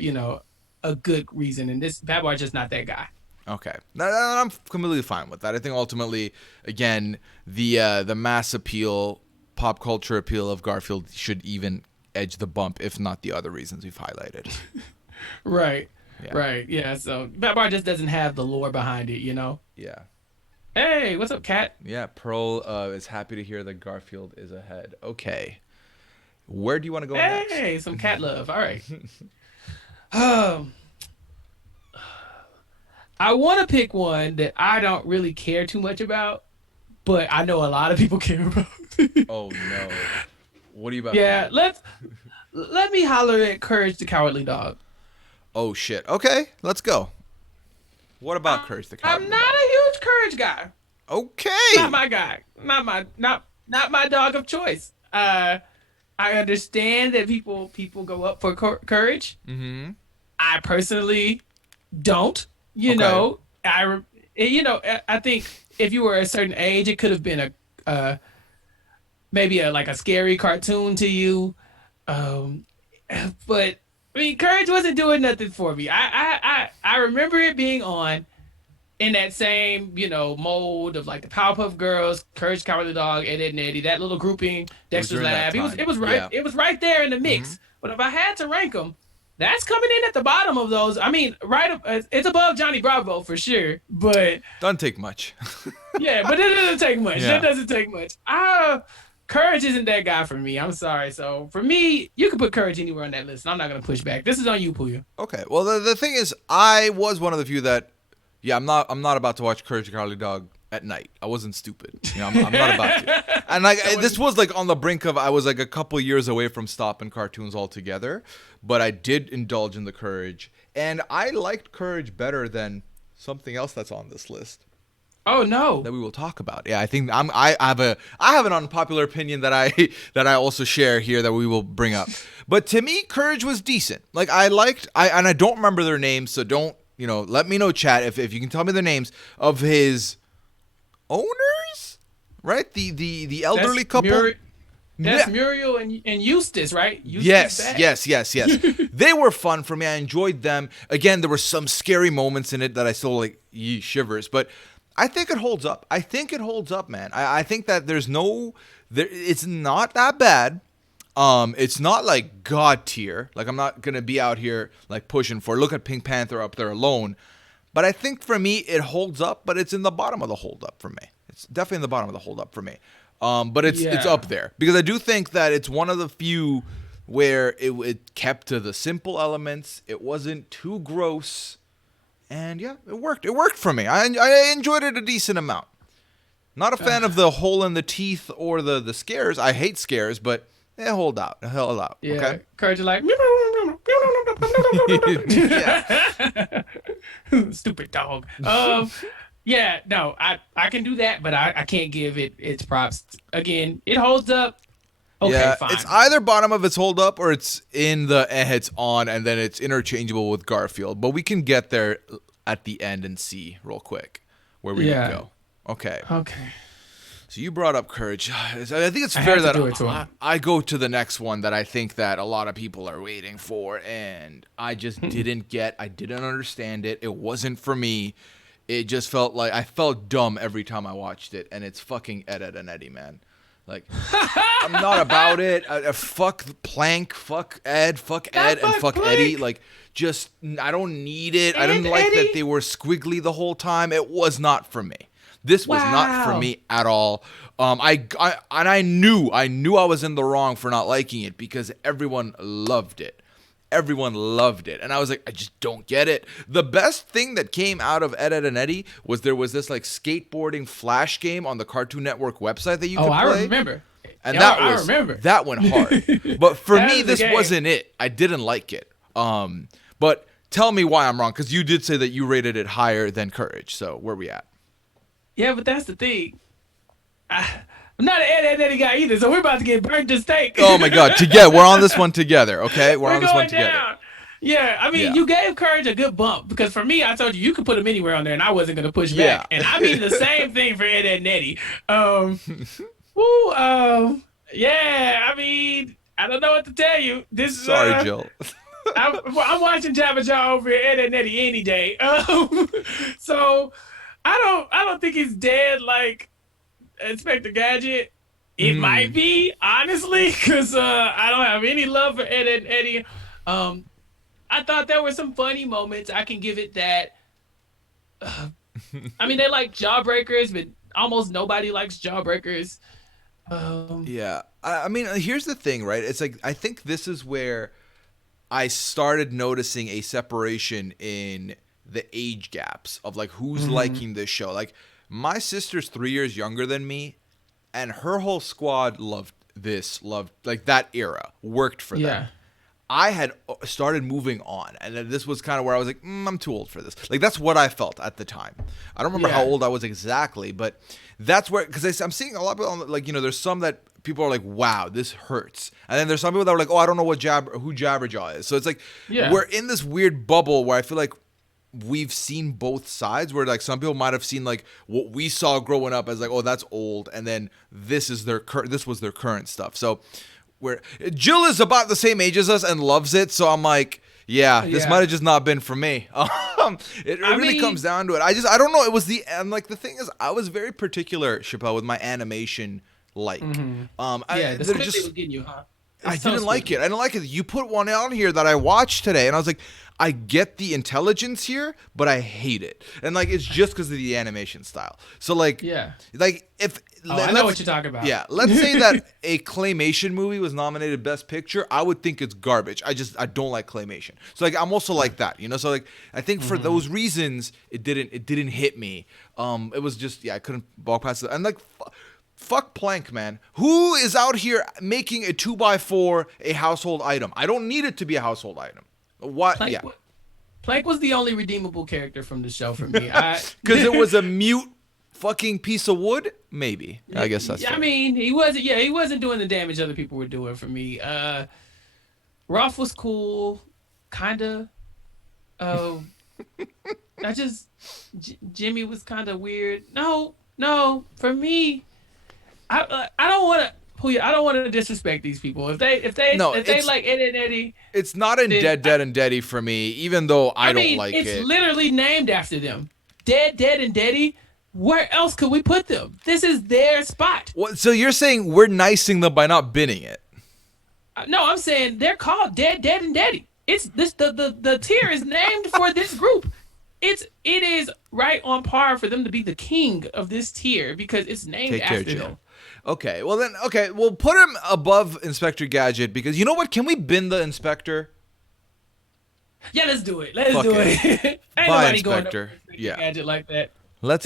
a good reason. And this Babar just not that guy. Okay, I'm completely fine with that. I think ultimately, again, the mass appeal, pop culture appeal of Garfield should even edge the bump, if not the other reasons we've highlighted. Right. Yeah. Right. Yeah. So Babar just doesn't have the lore behind it. Yeah. Hey, what's up, Cat? Yeah. Pearl is happy to hear that Garfield is ahead. Okay. Where do you want to go next? Hey, some cat love. All right. Um, I want to pick one that I don't really care too much about, but I know a lot of people care about. Oh no. What are you about? Yeah, let me holler at Courage the Cowardly Dog. Oh shit. Okay, let's go. What about Courage the Cowardly I'm not Dog? a huge Courage guy. Okay. Not my guy. Not my dog of choice. I understand that people go up for Courage. Mm-hmm. I personally don't. Okay. I think if you were a certain age, it could have been a maybe like a scary cartoon to you. Um, but I mean, Courage wasn't doing nothing for me. I remember it being on in that same mold of like the Powerpuff Girls, Courage, Cowardly Dog, Ed, Ed and Eddie, that little grouping, It was Dexter's during that Lab. time. It was right. Yeah. It was right there in the Mm-hmm. mix. But if I had to rank them, that's coming in at the bottom of those. I mean, right up, it's above Johnny Bravo for sure. But Doesn't take much. yeah, but it doesn't take much. Yeah. That doesn't take much. Courage isn't that guy for me. I'm sorry. So for me, you can put Courage anywhere on that list. I'm not gonna push back. This is on you, Puya. Okay. Well, the thing is, I was one of the few that, yeah, I'm not about to watch Courage the Cowardly Dog at night. I wasn't stupid. I'm not about to. And like this was like on the brink of, I was like a couple years away from stopping cartoons altogether, but I did indulge in the Courage, and I liked Courage better than something else that's on this list Oh no. that we will talk about. Yeah, I think I have an unpopular opinion that I that I also share here that we will bring up. But to me, Courage was decent. Like I don't remember their names, so don't let me know, chat, if you can tell me the names of his owners, right? The elderly couple. That's Yeah. Muriel and Eustace, right? Yes, Eustace yes. They were fun for me. I enjoyed them. Again, there were some scary moments in it that I still like shivers, but I think it holds up. I think it holds up, man. I think that it's not that bad. It's not like God tier. Like I'm not gonna be out here like pushing for. Look at Pink Panther up there alone. But I think for me it holds up, but it's in the bottom of the hold up for me. It's definitely in the bottom of the hold up for me. But it's Yeah. up there because I do think that it's one of the few where it kept to the simple elements. It wasn't too gross, and yeah, it worked. It worked for me. I enjoyed it a decent amount. Not a fan of the hole in the teeth or the scares. I hate scares, but it held out. It held out. Yeah. Okay. Courage is like Yeah. stupid dog. Yeah, no, I can do that, but I can't give it its props. Again, it holds up. Okay, Yeah, fine. it's either bottom of its hold up or it's in the it's on and then it's interchangeable with Garfield. But we can get there at the end and see real quick where we would Yeah. go. Okay. Okay. So you brought up Courage. I think it's I fair had to that do it to him. I go to the next one that I think that a lot of people are waiting for, and I just didn't get. I didn't understand it. It wasn't for me. It just felt like I felt dumb every time I watched it, and it's fucking Ed, Ed, and Eddie, man. Like, I'm not about it. Fuck Plank, fuck Ed, and fuck Plank. Eddie. Like, just I don't need it. I didn't like that they were squiggly the whole time. It was not for me. This was not for me at all. I knew I was in the wrong for not liking it because everyone loved it. Everyone loved it. And I was like, I just don't get it. The best thing that came out of Ed, Ed, and Eddie was there was this like skateboarding flash game on the Cartoon Network website that you could play. I remember. And I remember. That went hard. But for That me, was the this game. wasn't it. I didn't like it. But tell me why I'm wrong, because you did say that you rated it higher than Courage. So where we at? Yeah, but that's the thing. I'm not an Ed Eddie guy either, so we're about to get burnt to steak. Oh my God! Together, we're on this one together. Okay, we're on this one going together. down. Yeah, I mean, Yeah. you gave Courage a good bump because for me, I told you could put him anywhere on there, and I wasn't gonna push Yeah. back. And I mean the same thing for Ed, Ed, and Eddie. Yeah. I mean, I don't know what to tell you. This is Sorry, Jill. I'm watching Jabba Jaw over here, Ed, and Eddie any day. So I don't think he's dead like Inspector Gadget. It might be, honestly, because I don't have any love for Ed and Eddie. I thought there were some funny moments. I can give it that. I mean, they like Jawbreakers, but almost nobody likes Jawbreakers. Yeah. I mean, here's the thing, right? It's like, I think this is where I started noticing a separation in the age gaps of like who's liking this show. Like, my sister's 3 years younger than me, and her whole squad loved like that era, worked for them. I had started moving on, and then this was kind of where I was like, I'm too old for this. Like, that's what I felt at the time. I don't remember how old I was exactly, but that's where, because I'm seeing a lot of people, like, you know, there's some that people are like, wow, this hurts. And then there's some people that are like, oh, I don't know who Jabberjaw is. So it's like, we're in this weird bubble where I feel like we've seen both sides, where like some people might have seen like what we saw growing up as like, oh, that's old. And then this was their current stuff. So where Jill is about the same age as us and loves it, so I'm like, this might have just not been for me. It really comes down to it. I don't know. It was and like the thing is, I was very particular, Chappell, with my animation. Like, the squid was getting you, huh? I didn't like it. I didn't like it. You put one on here that I watched today, and I was like, I get the intelligence here, but I hate it. And like, it's just because of the animation style. So like, like if I know what you're talking about. Yeah, let's say that a claymation movie was nominated Best Picture, I would think it's garbage. I don't like claymation. So like, I'm also like that, you know. So like, I think for those reasons, it didn't hit me. It was just I couldn't walk past it. And like. Fuck Plank, man. Who is out here making a 2x4 a household item? I don't need it to be a household item. What? Plank was the only redeemable character from the show for me. Because it was a mute fucking piece of wood? Maybe. I guess that's fair. I mean, he wasn't doing the damage other people were doing for me. Rolf was cool. Kinda. Jimmy was kind of weird. No, for me, I don't want to disrespect these people. If they like Ed and Eddie, it's not in Dead and Deady for me, even though I don't like it. It's literally named after them. Dead and Deady. Where else could we put them? This is their spot. So you're saying we're nicing them by not binning it? No, I'm saying they're called Dead and Deady. It's this the tier is named for this group. It is right on par for them to be the king of this tier because it's named after them. Okay, well then, we'll put him above Inspector Gadget because you know what? Can we bin the Inspector? Yeah, let's do it. Let's do it. Ain't nobody Inspector. Going up Gadget like that. Let's.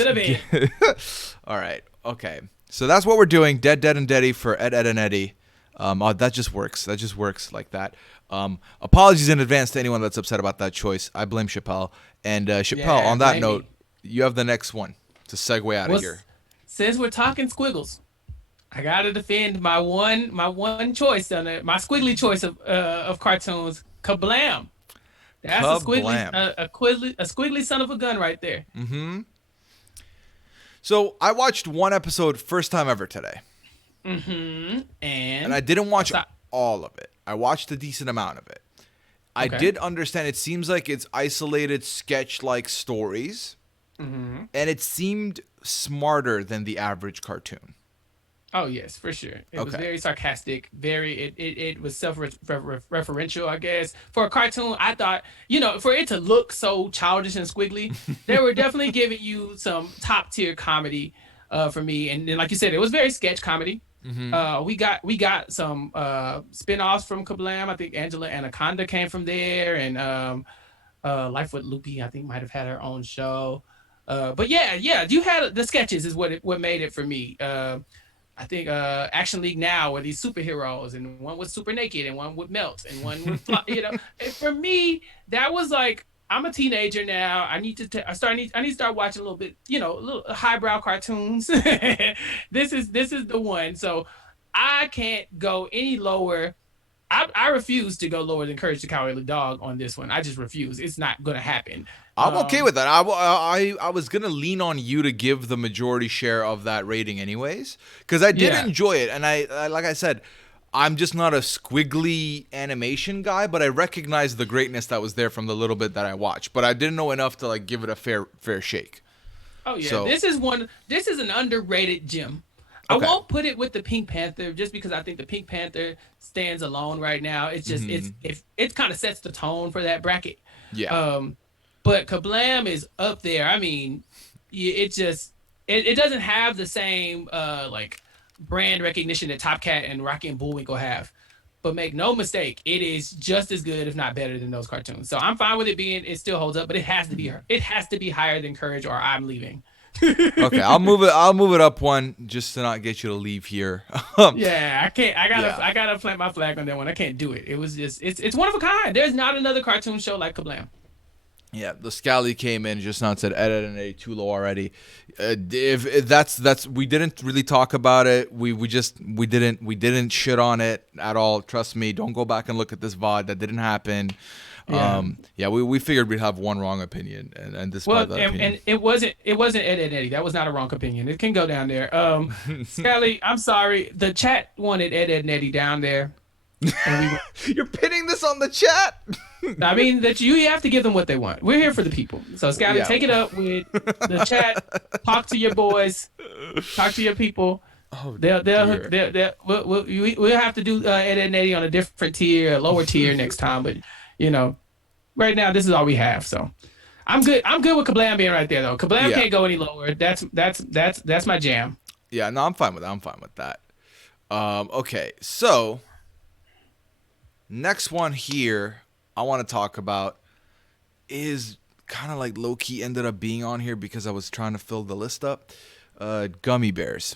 All right. Okay. So that's what we're doing. Dead and Deady for Ed, Ed, and Eddie. That just works. That just works like that. Apologies in advance to anyone that's upset about that choice. I blame Chappell. And Chappell, on that note, you have the next one to segue out of here. Since we're talking squiggles, I gotta defend my one choice on it, my squiggly choice of cartoons. Kablam! That's Kablam. a squiggly son of a gun right there. So I watched one episode first time ever today. And I And didn't watch aside, all of it. I watched a decent amount of it. I okay. did understand it seems like it's isolated sketch-like stories, and it seemed smarter than the average cartoon. Oh yes, for sure. It was Okay. very sarcastic. It was self-referential, I guess. For a cartoon, I thought, for it to look so childish and squiggly, they were definitely giving you some top tier comedy, for me. And then, like you said, it was very sketch comedy. We got some spin-offs from Kablam. I think Angela Anaconda came from there, and Life with Loopy, I think, might have had her own show. But yeah, you had the sketches is what made it for me. I think Action League Now were these superheroes, and one was super naked, and one would melt, and one would fly. And for me, that was like, I'm a teenager now. I need to I need to start watching a little bit, little highbrow cartoons. This is the one. So I can't go any lower. I refuse to go lower than Courage the Cowardly Dog on this one. I just refuse. It's not gonna happen. I'm okay with that. I was gonna lean on you to give the majority share of that rating, anyways, because I did Yeah. enjoy it, and I like I said, I'm just not a squiggly animation guy, but I recognize the greatness that was there from the little bit that I watched. But I didn't know enough to like give it a fair shake. Oh yeah, So This is an underrated gem. I okay, won't put it with the Pink Panther just because I think the Pink Panther stands alone right now. It's just it kind of sets the tone for that bracket. yeah, Um, but Kablam is up there. I mean, it just it doesn't have the same like brand recognition that Top Cat and Rocky and Bullwinkle have. But make no mistake, it is just as good, if not better, than those cartoons. So I'm fine with it being it still holds up, but it has to be higher than Courage, or I'm leaving. okay. I'll move it up one just to not get you to leave here. Um, Yeah, I can't. I gotta. yeah. I gotta plant my flag on that one. I can't do it. It was just. It's one of a kind. There's not another cartoon show like Kablam. Yeah, the Scally came in just now and said edit and a too low already. If that's we didn't really talk about it. We didn't shit on it at all. Trust me. Don't go back and look at this VOD. That didn't happen. Yeah. Yeah, we figured we'd have one wrong opinion, and this is Well, probably that opinion. and it wasn't Ed, Ed Eddie. That was not a wrong opinion. It can go down there. Scally, I'm sorry. The chat wanted Ed, Ed and Eddie down there, and we. You're pinning this on the chat. I mean that you have to give them what they want. We're here for the people. So Scotty, Yeah. take it up with the chat. Talk to your boys. Talk to your people. Oh They'll dear. we'll have to do Ed and Eddie on a different tier, a lower tier next time. But you know, right now this is all we have. So I'm good. I'm good with Kablam being right there though. Kablam Yeah. can't go any lower. That's my jam. Yeah. No, I'm fine with that. I'm fine with that. Okay. So next one here I want to talk about is kind of like low key ended up being on here because I was trying to fill the list up. Gummy bears.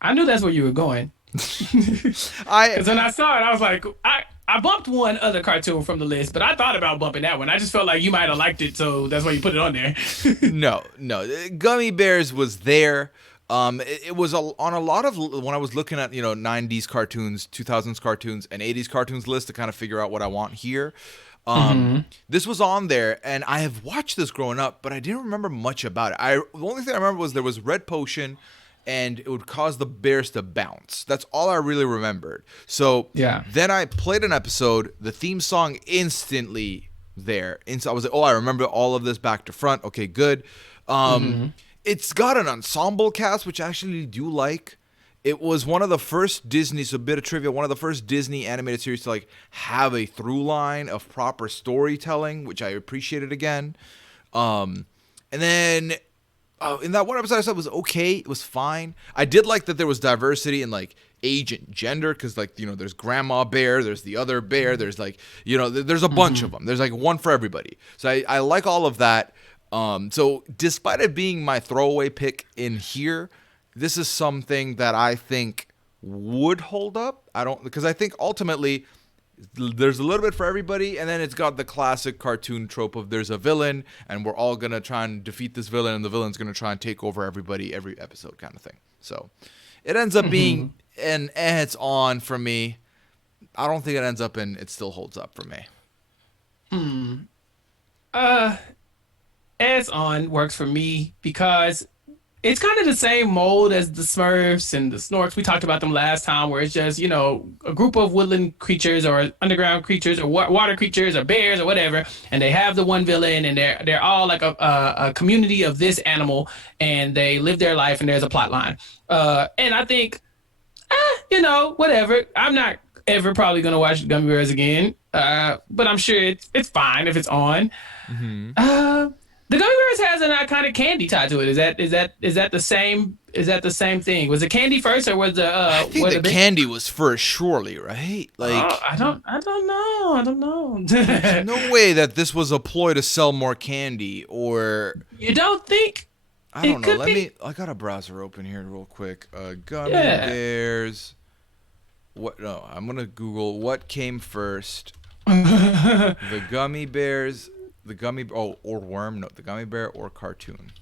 I knew that's where you were going. I Because when I saw it, I was like, I bumped one other cartoon from the list, but I thought about bumping that one. I just felt like you might have liked it, so that's why you put it on there. no, Gummy bears was there. It was on a lot of when I was looking at 90s cartoons, 2000s cartoons, and 80s cartoons list to kind of figure out what I want here. This was on there, and I have watched this growing up, but I didn't remember much about it. The only thing I remember was there was red potion, and it would cause the bears to bounce. That's all I really remembered. So Yeah. then I played an episode, the theme song instantly there. And so I was like, oh, I remember all of this back to front. Okay, good. It's got an ensemble cast, which I actually do like. It was one of the first Disney, so a bit of trivia, one of the first Disney animated series to like have a through line of proper storytelling, which I appreciated again. And then in that one episode I said was okay, it was fine. I did like that there was diversity in like age and gender, because like there's grandma bear, there's the other bear, there's like there's a bunch of them. There's like one for everybody. So I like all of that. So despite it being my throwaway pick in here, this is something that I think would hold up. Because I think ultimately there's a little bit for everybody, and then it's got the classic cartoon trope of there's a villain, and we're all gonna try and defeat this villain, and the villain's gonna try and take over everybody every episode, kind of thing. So It ends up being Mhm. an it's on for me. I don't think it ends up in it still holds up for me. Hmm. Uh, as on works for me because it's kind of the same mold as the Smurfs and the Snorks. We talked about them last time, where it's just, a group of woodland creatures or underground creatures or water creatures or bears or whatever, and they have the one villain, and they're all like a community of this animal, and they live their life, and there's a plot line. And I think, whatever. I'm not ever probably gonna watch Gummy Bears again, but I'm sure it's fine if it's on. Hmm. Uh, the Gummy Bears has an iconic candy tied to it. Is that the same thing? Was it candy first, or was the I think what the the big? candy was first, surely, right? Like, I don't know. there's no way that this was a ploy to sell more candy, or You don't think I don't it know. could be? I got a browser open here real quick. Gummy Yeah. bears. What? No, I'm gonna Google what came first. The gummy bears, the gummy or worm. No, the gummy bear or cartoon.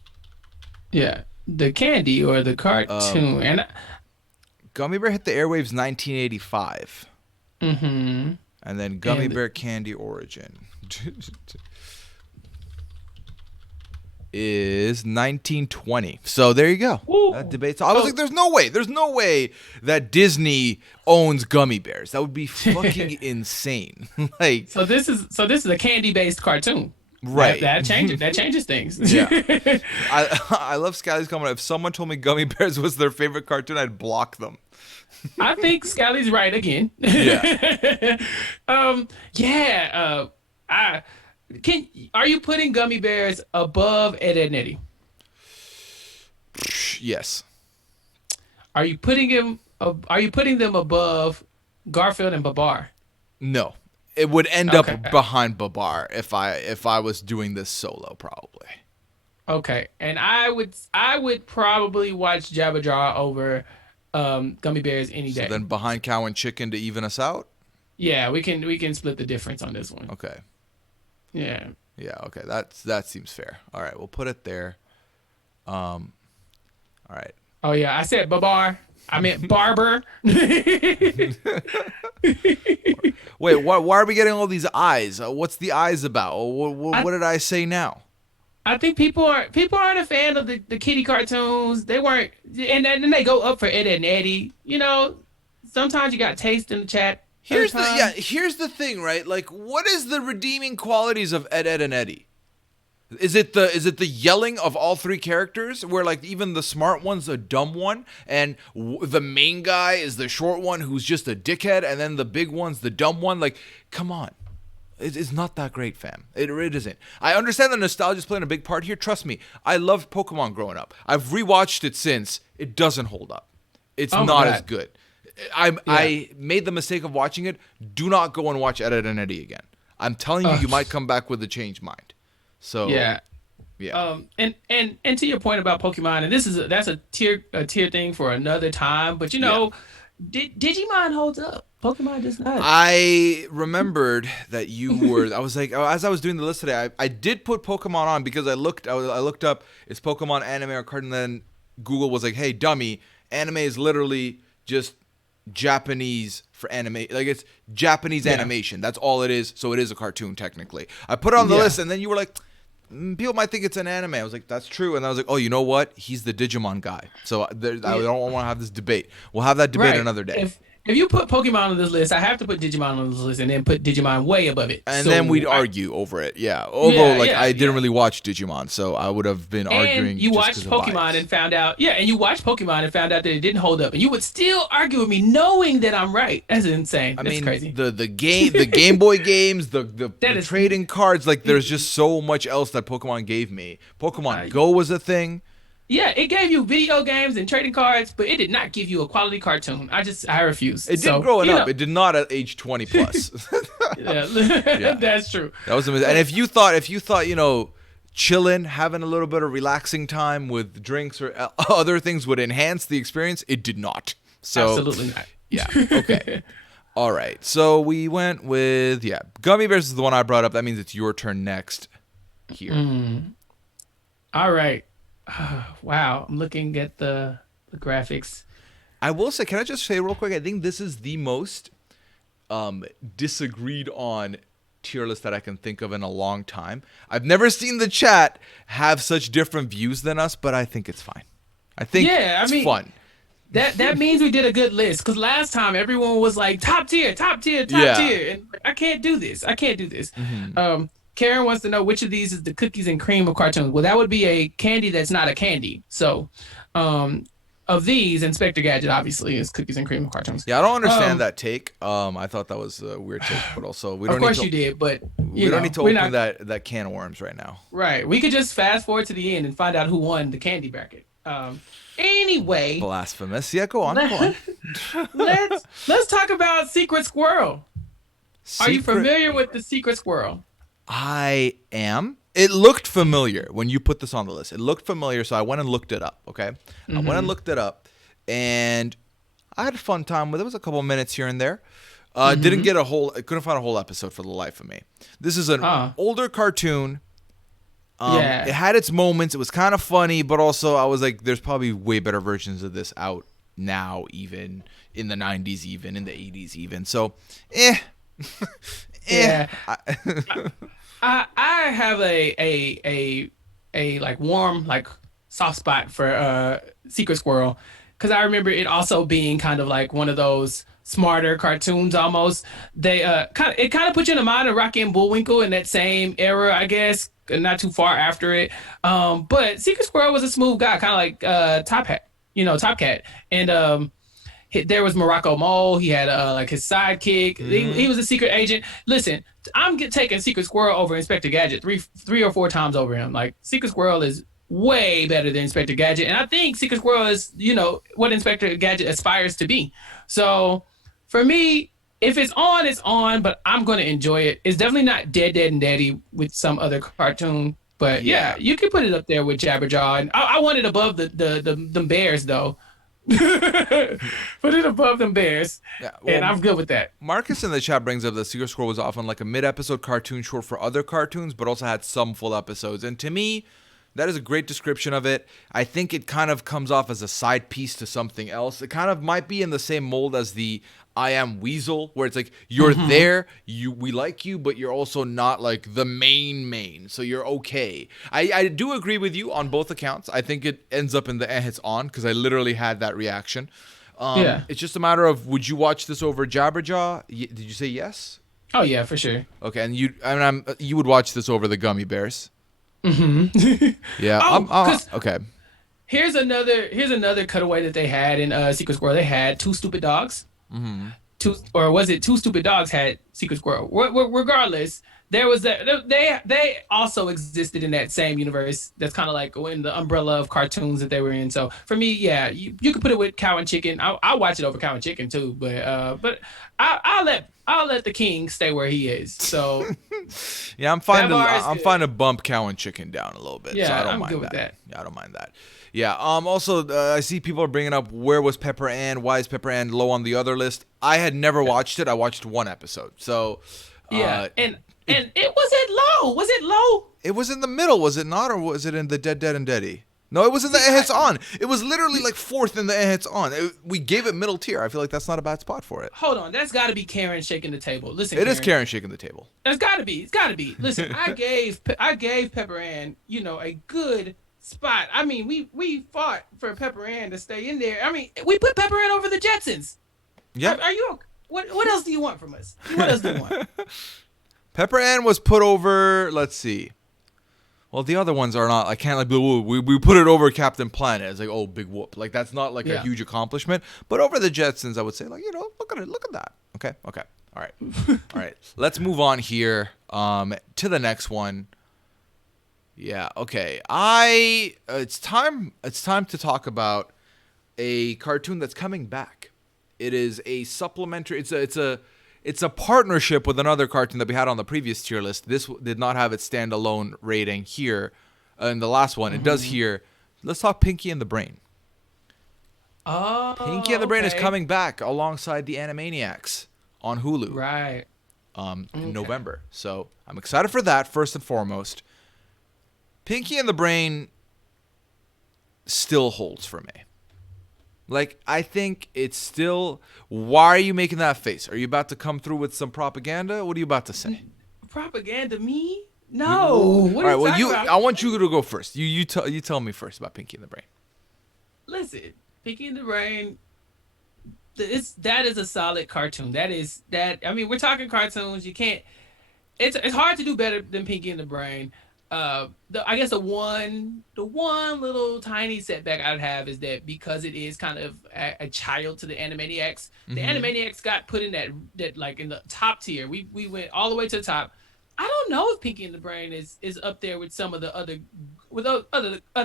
Yeah, the candy or the Um, cartoon, and Gummy bear hit the airwaves 1985, mm-hmm. and then gummy And bear candy origin is 1920. So there you go. That ooh, debate. So I was so like, there's no way that Disney owns gummy bears. That would be fucking insane. Like, so this is a candy based cartoon. That right. that changes that changes things. Yeah. I love Scally's comment. If someone told me gummy bears was their favorite cartoon, I'd block them. I think Scally's right again. Yeah. Yeah. I can. Are you putting gummy bears above Ed, Edd n Eddy? Yes. Are you putting them above Garfield and Babar? No. It would end Okay. up behind Babar if I was doing this solo, probably. Okay. And I would probably watch Jabba Jaw over gummy bears any So day. then behind cow and chicken to even us out. Yeah, we can split the difference on this one. Okay. Yeah. Yeah. Okay. That seems fair. All right. We'll put it there. All right. Oh yeah, I said Babar. I meant Barber. Wait. Why are we getting all these eyes? What's the eyes about? What I did I say now? I think people aren't a fan of the kitty cartoons. They weren't, and then they go up for Ed, Edd n Eddy. Sometimes you got taste in the chat. Other times, Here's the thing, right? Like, what is the redeeming qualities of Ed and Eddie? Is it the yelling of all three characters, where like even the smart one's a dumb one, and the main guy is the short one who's just a dickhead, and then the big one's the dumb one? Like, come on. It's not that great, fam. It isn't. I understand that nostalgia is playing a big part here. Trust me, I loved Pokemon growing up. I've rewatched it since. It doesn't hold up. It's oh my not as god, good. yeah. I made the mistake of watching it. Do not go and watch Ed, Edd n Eddy again. I'm telling you, Uh, you might come back with a changed mind. So, yeah. yeah. And to your point about Pokemon, and that's a tier thing for another time. But Yeah. Digimon holds up. Pokemon does not. I remembered that you were. I was like, as I was doing the list today, I did put Pokemon on because I looked up, is Pokemon anime or cartoon? Then Google was like, hey, dummy, anime is literally just Japanese for anime. Like, it's Japanese Yeah. animation. That's all it is. So it is a cartoon technically. I put it on the Yeah. list, and then you were like, people might think it's an anime. I was like, that's true. And I was like, oh, you know what? He's the Digimon guy. So I don't want to have this debate. We'll have that debate Right. another day. If you put Pokemon on this list, I have to put Digimon on this list and then put Digimon way above it. And then we'd So argue over it. Yeah. Although, yeah, like, yeah, I didn't yeah. really watch Digimon, so I would have been arguing And you just watched because of Pokemon bias. and found out, yeah, and you watched Pokemon and found out that it didn't hold up, and you would still argue with me, knowing that I'm right. That's insane. I That's mean, crazy. the Game Boy games, That the is, trading cards, like, there's just so much else that Pokemon gave me. Pokemon uh, Go was a thing. yeah, it gave you video games and trading cards, but it did not give you a quality cartoon. I refuse. It did So growing up. It did not at age 20 plus. yeah, Yeah. that's true. That was amazing. And if you thought, chilling, having a little bit of relaxing time with drinks or other things would enhance the experience, it did not. So, Absolutely not. yeah. Okay. All right. So we went with, Gummy Bears is the one I brought up. That means it's your turn next here. All right. Wow, I'm looking at the graphics. I will say, can I just say real quick? I think this is the most disagreed on tier list that I can think of in a long time. I've never seen the chat have such different views than us, but I think it's fine. I think it's fun. That means we did a good list, because last time everyone was like top tier, top tier, top Yeah. tier, and I can't do this. I can't do this. Mm-hmm. Karen wants to know which of these is the cookies and cream of cartoons. Well, that would be a candy that's not a candy. So, of these, Inspector Gadget obviously is cookies and cream of cartoons. Yeah, I don't understand that take. I thought that was a weird take, but also we don't. Of course you did, but we don't need to open that can of worms right now. Right. We could just fast forward to the end and find out who won the candy bracket. Anyway, blasphemous. Yeah, go on. Go on. let's talk about Secret Squirrel. Are you familiar with the Secret Squirrel? I am. It looked familiar when you put this on the list. It looked familiar, so I went and looked it up. Okay, I went and looked it up, and I had a fun time with it. It was a couple of minutes here and there. Didn't get couldn't find a whole episode for the life of me. This is an older cartoon. It had its moments. It was kind of funny, but also I was like, there's probably way better versions of this out now, even in the 90s, even in the 80s, even. So, Yeah. I have a like warm, like soft spot for Secret Squirrel, because I remember it also being kind of like one of those smarter cartoons almost. They it kind of put you in the mind of Rocky and Bullwinkle in that same era, I guess, not too far after it. But Secret Squirrel was a smooth guy, kind of like Top Hat, Top Cat. And there was Morocco Mole. He had like his sidekick. He was a secret agent. Listen, I'm taking Secret Squirrel over Inspector Gadget three or four times over him. Like, Secret Squirrel is way better than Inspector Gadget, and I think Secret Squirrel is what Inspector Gadget aspires to be. So for me, if it's on, it's on, but I'm going to enjoy it. It's definitely not Dead and Daddy with some other cartoon, but yeah, you can put it up there with Jabberjaw. And I want it above the bears though. Put it above them bears, and I'm good with that. Marcus in the chat brings up that Secret Squirrel was often like a mid-episode cartoon short for other cartoons, but also had some full episodes. And to me, that is a great description of it. I think it kind of comes off as a side piece to something else. It kind of might be in the same mold as the I Am Weasel, where it's like you're there, we like you, but you're also not like the main, so you're okay. I do agree with you on both accounts. I think it ends up in the it's on, because I literally had that reaction. It's just a matter of, would you watch this over Jabberjaw? Did you say yes? Oh yeah, for sure. Okay, and you would watch this over the Gummy Bears? Yeah. Okay. Here's another cutaway that they had in Secret Squirrel. They had Two Stupid Dogs. Two Stupid Dogs had Secret Squirrel. Regardless, there was they also existed in that same universe. That's kind of like in the umbrella of cartoons that they were in. So for me, yeah, you could put it with Cow and Chicken. I'll watch it over Cow and Chicken too. But I'll let the king stay where he is. So yeah, I'm fine to bump Cow and Chicken down a little bit. Yeah, so I don't I'm mind good with that. Yeah, I don't mind that. Yeah. Also, I see people are bringing up, where was Pepper Ann? Why is Pepper Ann low on the other list? I had never watched it. I watched one episode. So yeah, and it low. Was it low? It was in the middle, was it not, or was it in the Dead and Deady? No, it was in the It's On. It was literally like fourth in the It's On. We gave it middle tier. I feel like that's not a bad spot for it. Hold on, that's got to be Karen shaking the table. Listen, it is Karen shaking the table. That's got to be. It's got to be. Listen, I gave Pepper Ann, a good spot. I mean, we fought for Pepper Ann to stay in there. I mean, we put Pepper Ann over the Jetsons. Yeah. Are you? What else do you want from us? What else do you want? Pepper Ann was put over. Let's see. Well, the other ones are not. I can't like. We put it over Captain Planet. It's like, oh, big whoop. Like, that's not like a huge accomplishment. But over the Jetsons, I would say, like, look at it. Look at that. Okay. All right. All right. Let's move on here. To the next one. Yeah. Okay. It's time to talk about a cartoon that's coming back. It is a supplementary. It's a partnership with another cartoon that we had on the previous tier list. This did not have its standalone rating here. In the last one, it does here. Let's talk Pinky and the Brain. Oh, Pinky and the Brain is coming back alongside the Animaniacs on Hulu. Right. In November. So I'm excited for that, first and foremost. Pinky and the Brain still holds for me. Like, I think it's still. Why are you making that face? Are you about to come through with some propaganda? What are you about to say? Propaganda me? All No. What are right. you Well, talking about? I want you to go first. You tell me first about Pinky and the Brain. Listen, Pinky and the Brain. That is a solid cartoon. That is that. I mean, we're talking cartoons. You can't. It's hard to do better than Pinky and the Brain. I guess the one little tiny setback I'd have is that because it is kind of a child to the Animaniacs, the Mm-hmm. Animaniacs got put in that like in the top tier. We went all the way to the top. I don't know if Pinky and the Brain is up there with some of the other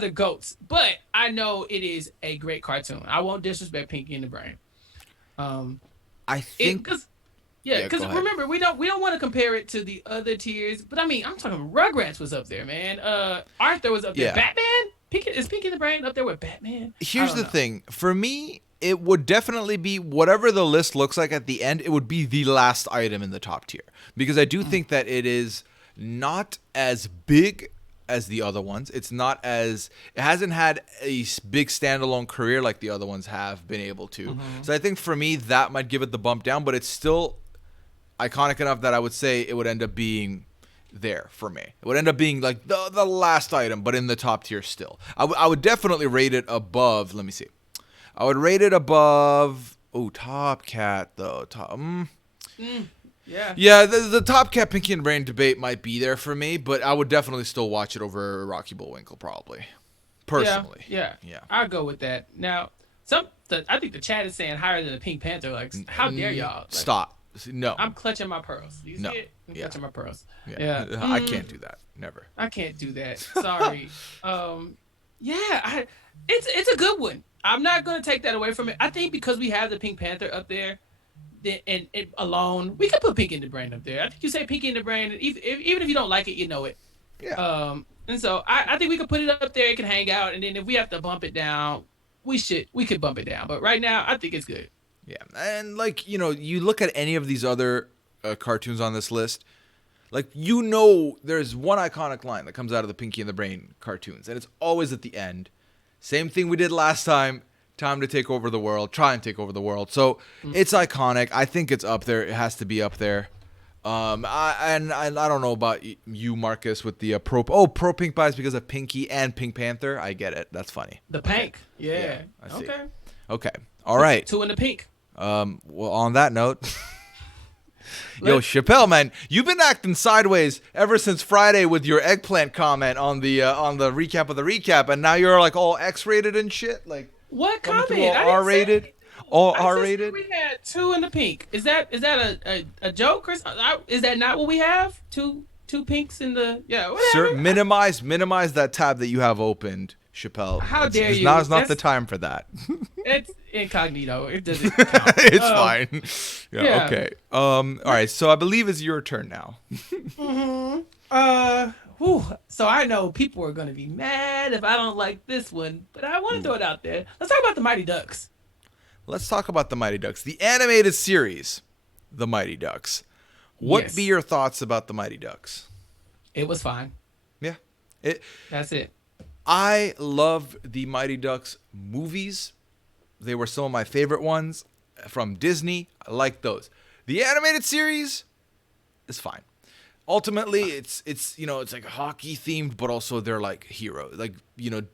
goats, but I know it is a great cartoon. I won't disrespect Pinky and the Brain. Um, I it think. because yeah, Yeah. because Go ahead. remember we don't want to compare it to the other tiers, but I mean I'm talking Rugrats was up there, man. Arthur was up there. Yeah. Batman, Pinky the Brain up there with Batman? I Here's don't the know. thing. For me, it would definitely be whatever the list looks like at the end. It would be the last item in the top tier because I do think that it is not as big as the other ones. It's not as it hasn't had a big standalone career like the other ones have been able to. Mm-hmm. So I think for me that might give it the bump down, but it's still iconic enough that I would say it would end up being there for me. It would end up being like the last item, but in the top tier still. I would definitely rate it above. Let me see. I would rate it above. Oh, Top Cat though. Yeah. Yeah, the Top Cat Pinky and Brain debate might be there for me, but I would definitely still watch it over Rocky Bullwinkle probably. Yeah, Personally. yeah, Yeah. I'll go with that. Now, I think the chat is saying higher than the Pink Panther. Like, how dare y'all? Like, Stop. No. I'm clutching my pearls. Do you see No. it? I'm Yeah. clutching my pearls. Yeah. Yeah. I can't do that. Never. I can't do that. Sorry. Yeah, it's a good one. I'm not gonna take that away from it. I think because we have the Pink Panther up there, and it alone, we could put Pink in the Brain up there. I think you say Pink in the Brain, and even if you don't like it, you know it. Yeah. And so I think we could put it up there. It can hang out, and then if we have to bump it down, we could bump it down. But right now, I think it's good. Yeah. And like, you look at any of these other cartoons on this list, like, there's one iconic line that comes out of the Pinky and the Brain cartoons, and it's always at the end. Same thing we did last time. Time to take over the world. Try and take over the world. So it's iconic. I think it's up there. It has to be up there. I don't know about you, Marcus, with the pro Pink Pies because of Pinky and Pink Panther. I get it. That's funny. The Okay. pink, yeah. I see. Okay. Okay. All right. Two in the pink. Well, on that note. Yo, Chappell, man, you've been acting sideways ever since Friday with your eggplant comment on the recap of the recap, and now you're like all X-rated and shit, like What coming comment? through all I didn't R-rated, say. all I just said R-rated. we had two in the pink. Is that a joke or something? Is that not what we have? Two pinks in the Sir, whatever. minimize that tab that you have opened, Chappelle. How dare you? Now is not the That's- time for that. It's incognito. It doesn't count. It's Um, fine. Yeah, yeah. okay. All right. So I believe it's your turn now. So I know people are gonna be mad if I don't like this one, but I want to throw it out there. Let's talk about the Mighty Ducks. Let's talk about the Mighty Ducks, the animated series, the Mighty Ducks. What Yes. be your thoughts about the Mighty Ducks? It was fine. Yeah. That's it. I love the Mighty Ducks movies. They were some of my favorite ones from Disney. I like those. The animated series is fine. Ultimately, it's it's like hockey themed, but also they're like heroes, like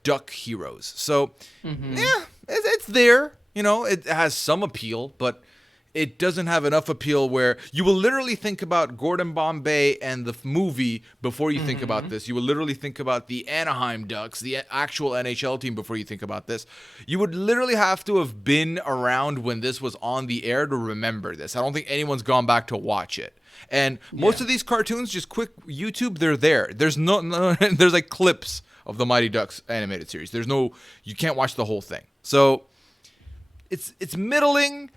duck heroes. So yeah, it's there. It has some appeal, but it doesn't have enough appeal where you will literally think about Gordon Bombay and the movie before you think about this. You will literally think about the Anaheim Ducks, the actual NHL team, before you think about this. You would literally have to have been around when this was on the air to remember this. I don't think anyone's gone back to watch it. And most of these cartoons, just quick YouTube, they're there. There's no there's like clips of the Mighty Ducks animated series. You can't watch the whole thing. So it's middling,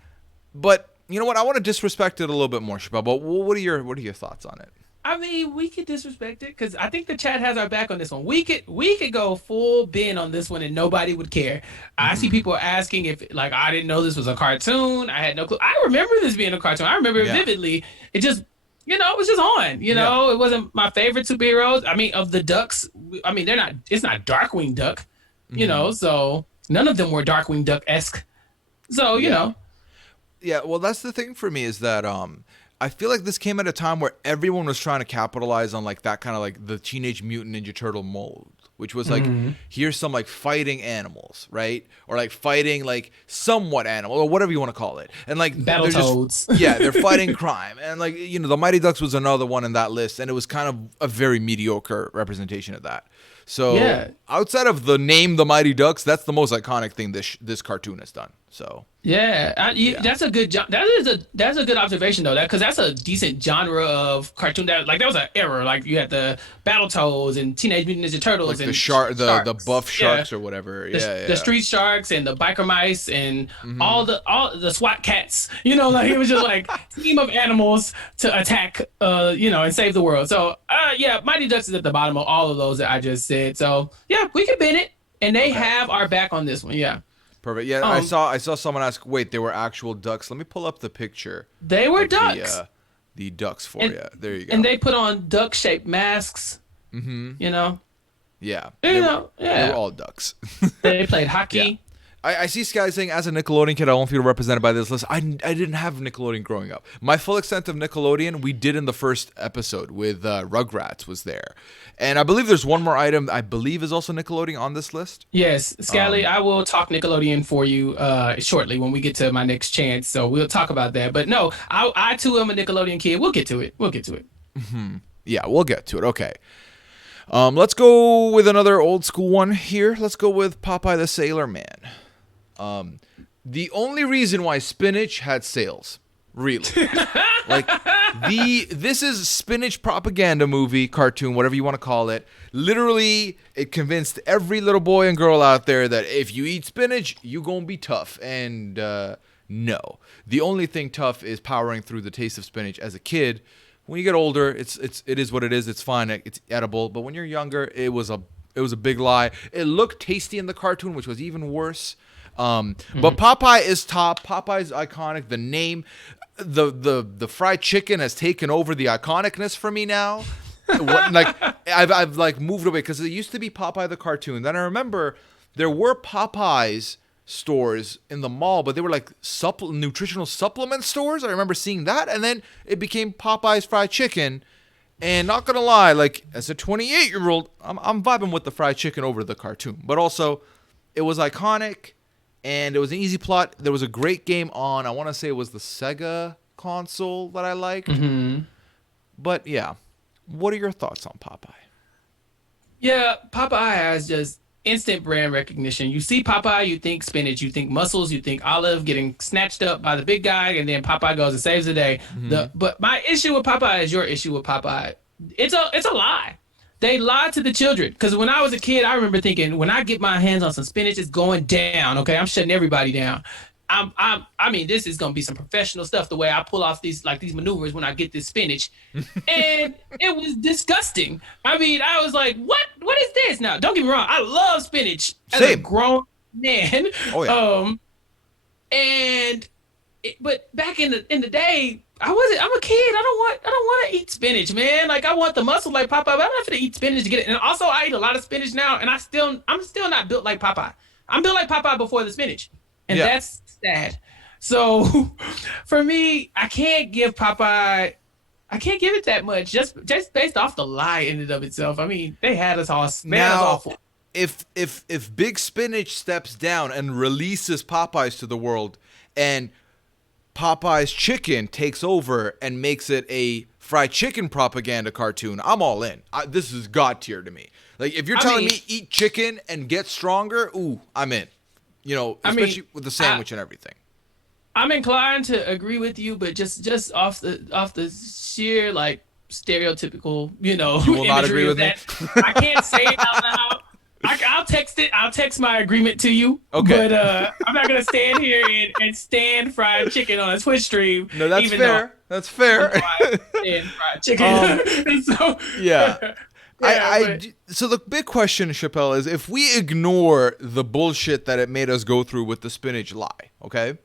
but you know what? I want to disrespect it a little bit more, Chappelle. But what are your thoughts on it? I mean, we could disrespect it because I think the chat has our back on this one. We could go full bin on this one and nobody would care. I see people asking if like I didn't know this was a cartoon. I had no clue. I remember this being a cartoon. I remember it vividly. It just it was just on. It wasn't my favorite superheroes. I mean, of the ducks, I mean, it's not Darkwing Duck. So none of them were Darkwing Duck-esque. So Yeah. Yeah, well, that's the thing for me is that I feel like this came at a time where everyone was trying to capitalize on like that kind of like the Teenage Mutant Ninja Turtle mold, which was like here's some like fighting animals, right? Or like fighting like somewhat animal or whatever you want to call it. And like they're just Battletoads. yeah, they're fighting crime. And like the Mighty Ducks was another one in that list and it was kind of a very mediocre representation of that. So, Yeah. outside of the name The Mighty Ducks, that's the most iconic thing this cartoon has done. So, Yeah, yeah. that's a good that's a good observation though. That because that's a decent genre of cartoon that was an era. Like you had the Battletoads and Teenage Mutant Ninja Turtles Like the and shark, the Sharks. buff Yeah, sharks or whatever. the Yeah, Street Sharks and the Biker Mice and yeah. all the SWAT cats. Like it was just like team of animals to attack, and save the world. So yeah, Mighty Ducks is at the bottom of all of those that I just said. So yeah, we can bin it, and they Okay. have our back on this one. Yeah. Perfect. Yeah, Um, I saw someone ask, wait, they were actual ducks. Let me pull up the picture they were of ducks. the ducks for and you. There you and go. they put on duck shaped masks. You know, Yeah, they were yeah. all ducks. They played Yeah. hockey. I see Sky saying, as a Nickelodeon kid, I don't feel represented by this list. I didn't have Nickelodeon growing up. My full extent of Nickelodeon, we did in the first episode with Rugrats was there. And I believe there's one more item I believe is also Nickelodeon on this list. Yes, Scally, I will talk Nickelodeon for you shortly when we get to my next chance. So we'll talk about that. But no, I too am a Nickelodeon kid. We'll get to it. We'll get to it. Yeah, we'll get to it. Okay. Let's go with another old school one here. Let's go with Popeye the Sailor Man. The only reason why spinach had sales, really, like this is spinach propaganda movie, cartoon, whatever you want to call it. Literally, it convinced every little boy and girl out there that if you eat spinach, you gonna be tough. And no, the only thing tough is powering through the taste of spinach as a kid. When you get older, it is what it is. It's fine. It's edible. But when you're younger, it was a big lie. It looked tasty in the cartoon, which was even worse. But Popeye is top. Popeye's iconic. The name, the fried chicken has taken over the iconicness for me now. Like I've like moved away because it used to be Popeye the cartoon. Then I remember there were Popeyes stores in the mall, but they were like nutritional supplement stores. I remember seeing that, and then it became Popeye's fried chicken. And not gonna lie, like as a 28-year-old, I'm vibing with the fried chicken over the cartoon. But also, it was iconic. And it was an easy plot. There was a great game on, I want to say it was the Sega console that I liked. But yeah, what are your thoughts on Popeye? Yeah, Popeye has just instant brand recognition. You see Popeye, you think spinach, you think mussels, you think olive getting snatched up by the big guy, and then Popeye goes and saves the day. But my issue with Popeye is your issue with Popeye. It's a lie. They lied to the children. Because when I was a kid, I remember thinking, when I get my hands on some spinach, it's going down. Okay, I'm shutting everybody down. I mean, this is gonna be some professional stuff. The way I pull off these maneuvers when I get this spinach, and it was disgusting. I mean, I was like, what is this? Now, don't get me wrong, I love spinach as a Same. grown man. Oh yeah. But back in the day, I'm a kid. I don't want to eat spinach, man. Like I want the muscle like Popeye, but I'm not gonna eat spinach to get it. And also, I eat a lot of spinach now, and I'm still not built like Popeye. I'm built like Popeye before the spinach, and Yeah. that's sad. So, for me, I can't give Popeye. I can't give it that much just based off the lie in and of itself. I mean, they had us all. They had us Now, awful. if Big Spinach steps down and releases Popeyes to the world, and Popeye's chicken takes over and makes it a fried chicken propaganda cartoon, I'm all in. This is god tier to me. Like if you're telling me eat chicken and get stronger, ooh, I'm in. Especially with the sandwich and everything. I'm inclined to agree with you, but just off the sheer like stereotypical, You will not imagery agree of with me? that. I can't say it out loud. I'll text it. I'll text my agreement to you. Okay. But I'm not gonna stand here and stand fried chicken on a Twitch stream. No, that's even fair. That's fair. though I stand fried chicken. So Yeah. yeah, So the big question, Chappell, is if we ignore the bullshit that it made us go through with the spinach lie, okay?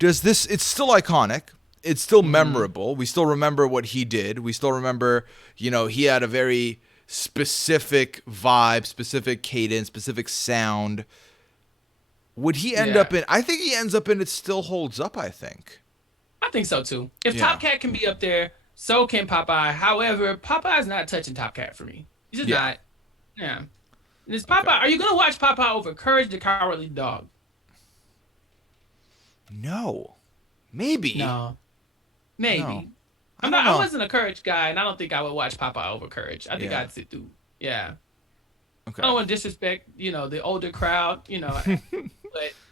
It's still iconic. It's still memorable. We still remember what he did. We still remember, he had a very specific vibe, specific cadence, specific sound. Would he end Yeah. up in? I think he ends up in. It still holds up. I think. I think so too. If Yeah. Top Cat can be up there, so can Popeye. However, Popeye's not touching Top Cat for me. He's just Yeah. not. Yeah. Is Popeye? Okay. Are you gonna watch Popeye over Courage the Cowardly Dog? No. Maybe. No. No. Maybe. I I'm don't not. I know. wasn't a Courage guy, and I don't think I would watch Popeye over Courage. I think Yeah. I'd sit through. Yeah. Okay. I don't want to disrespect, the older crowd,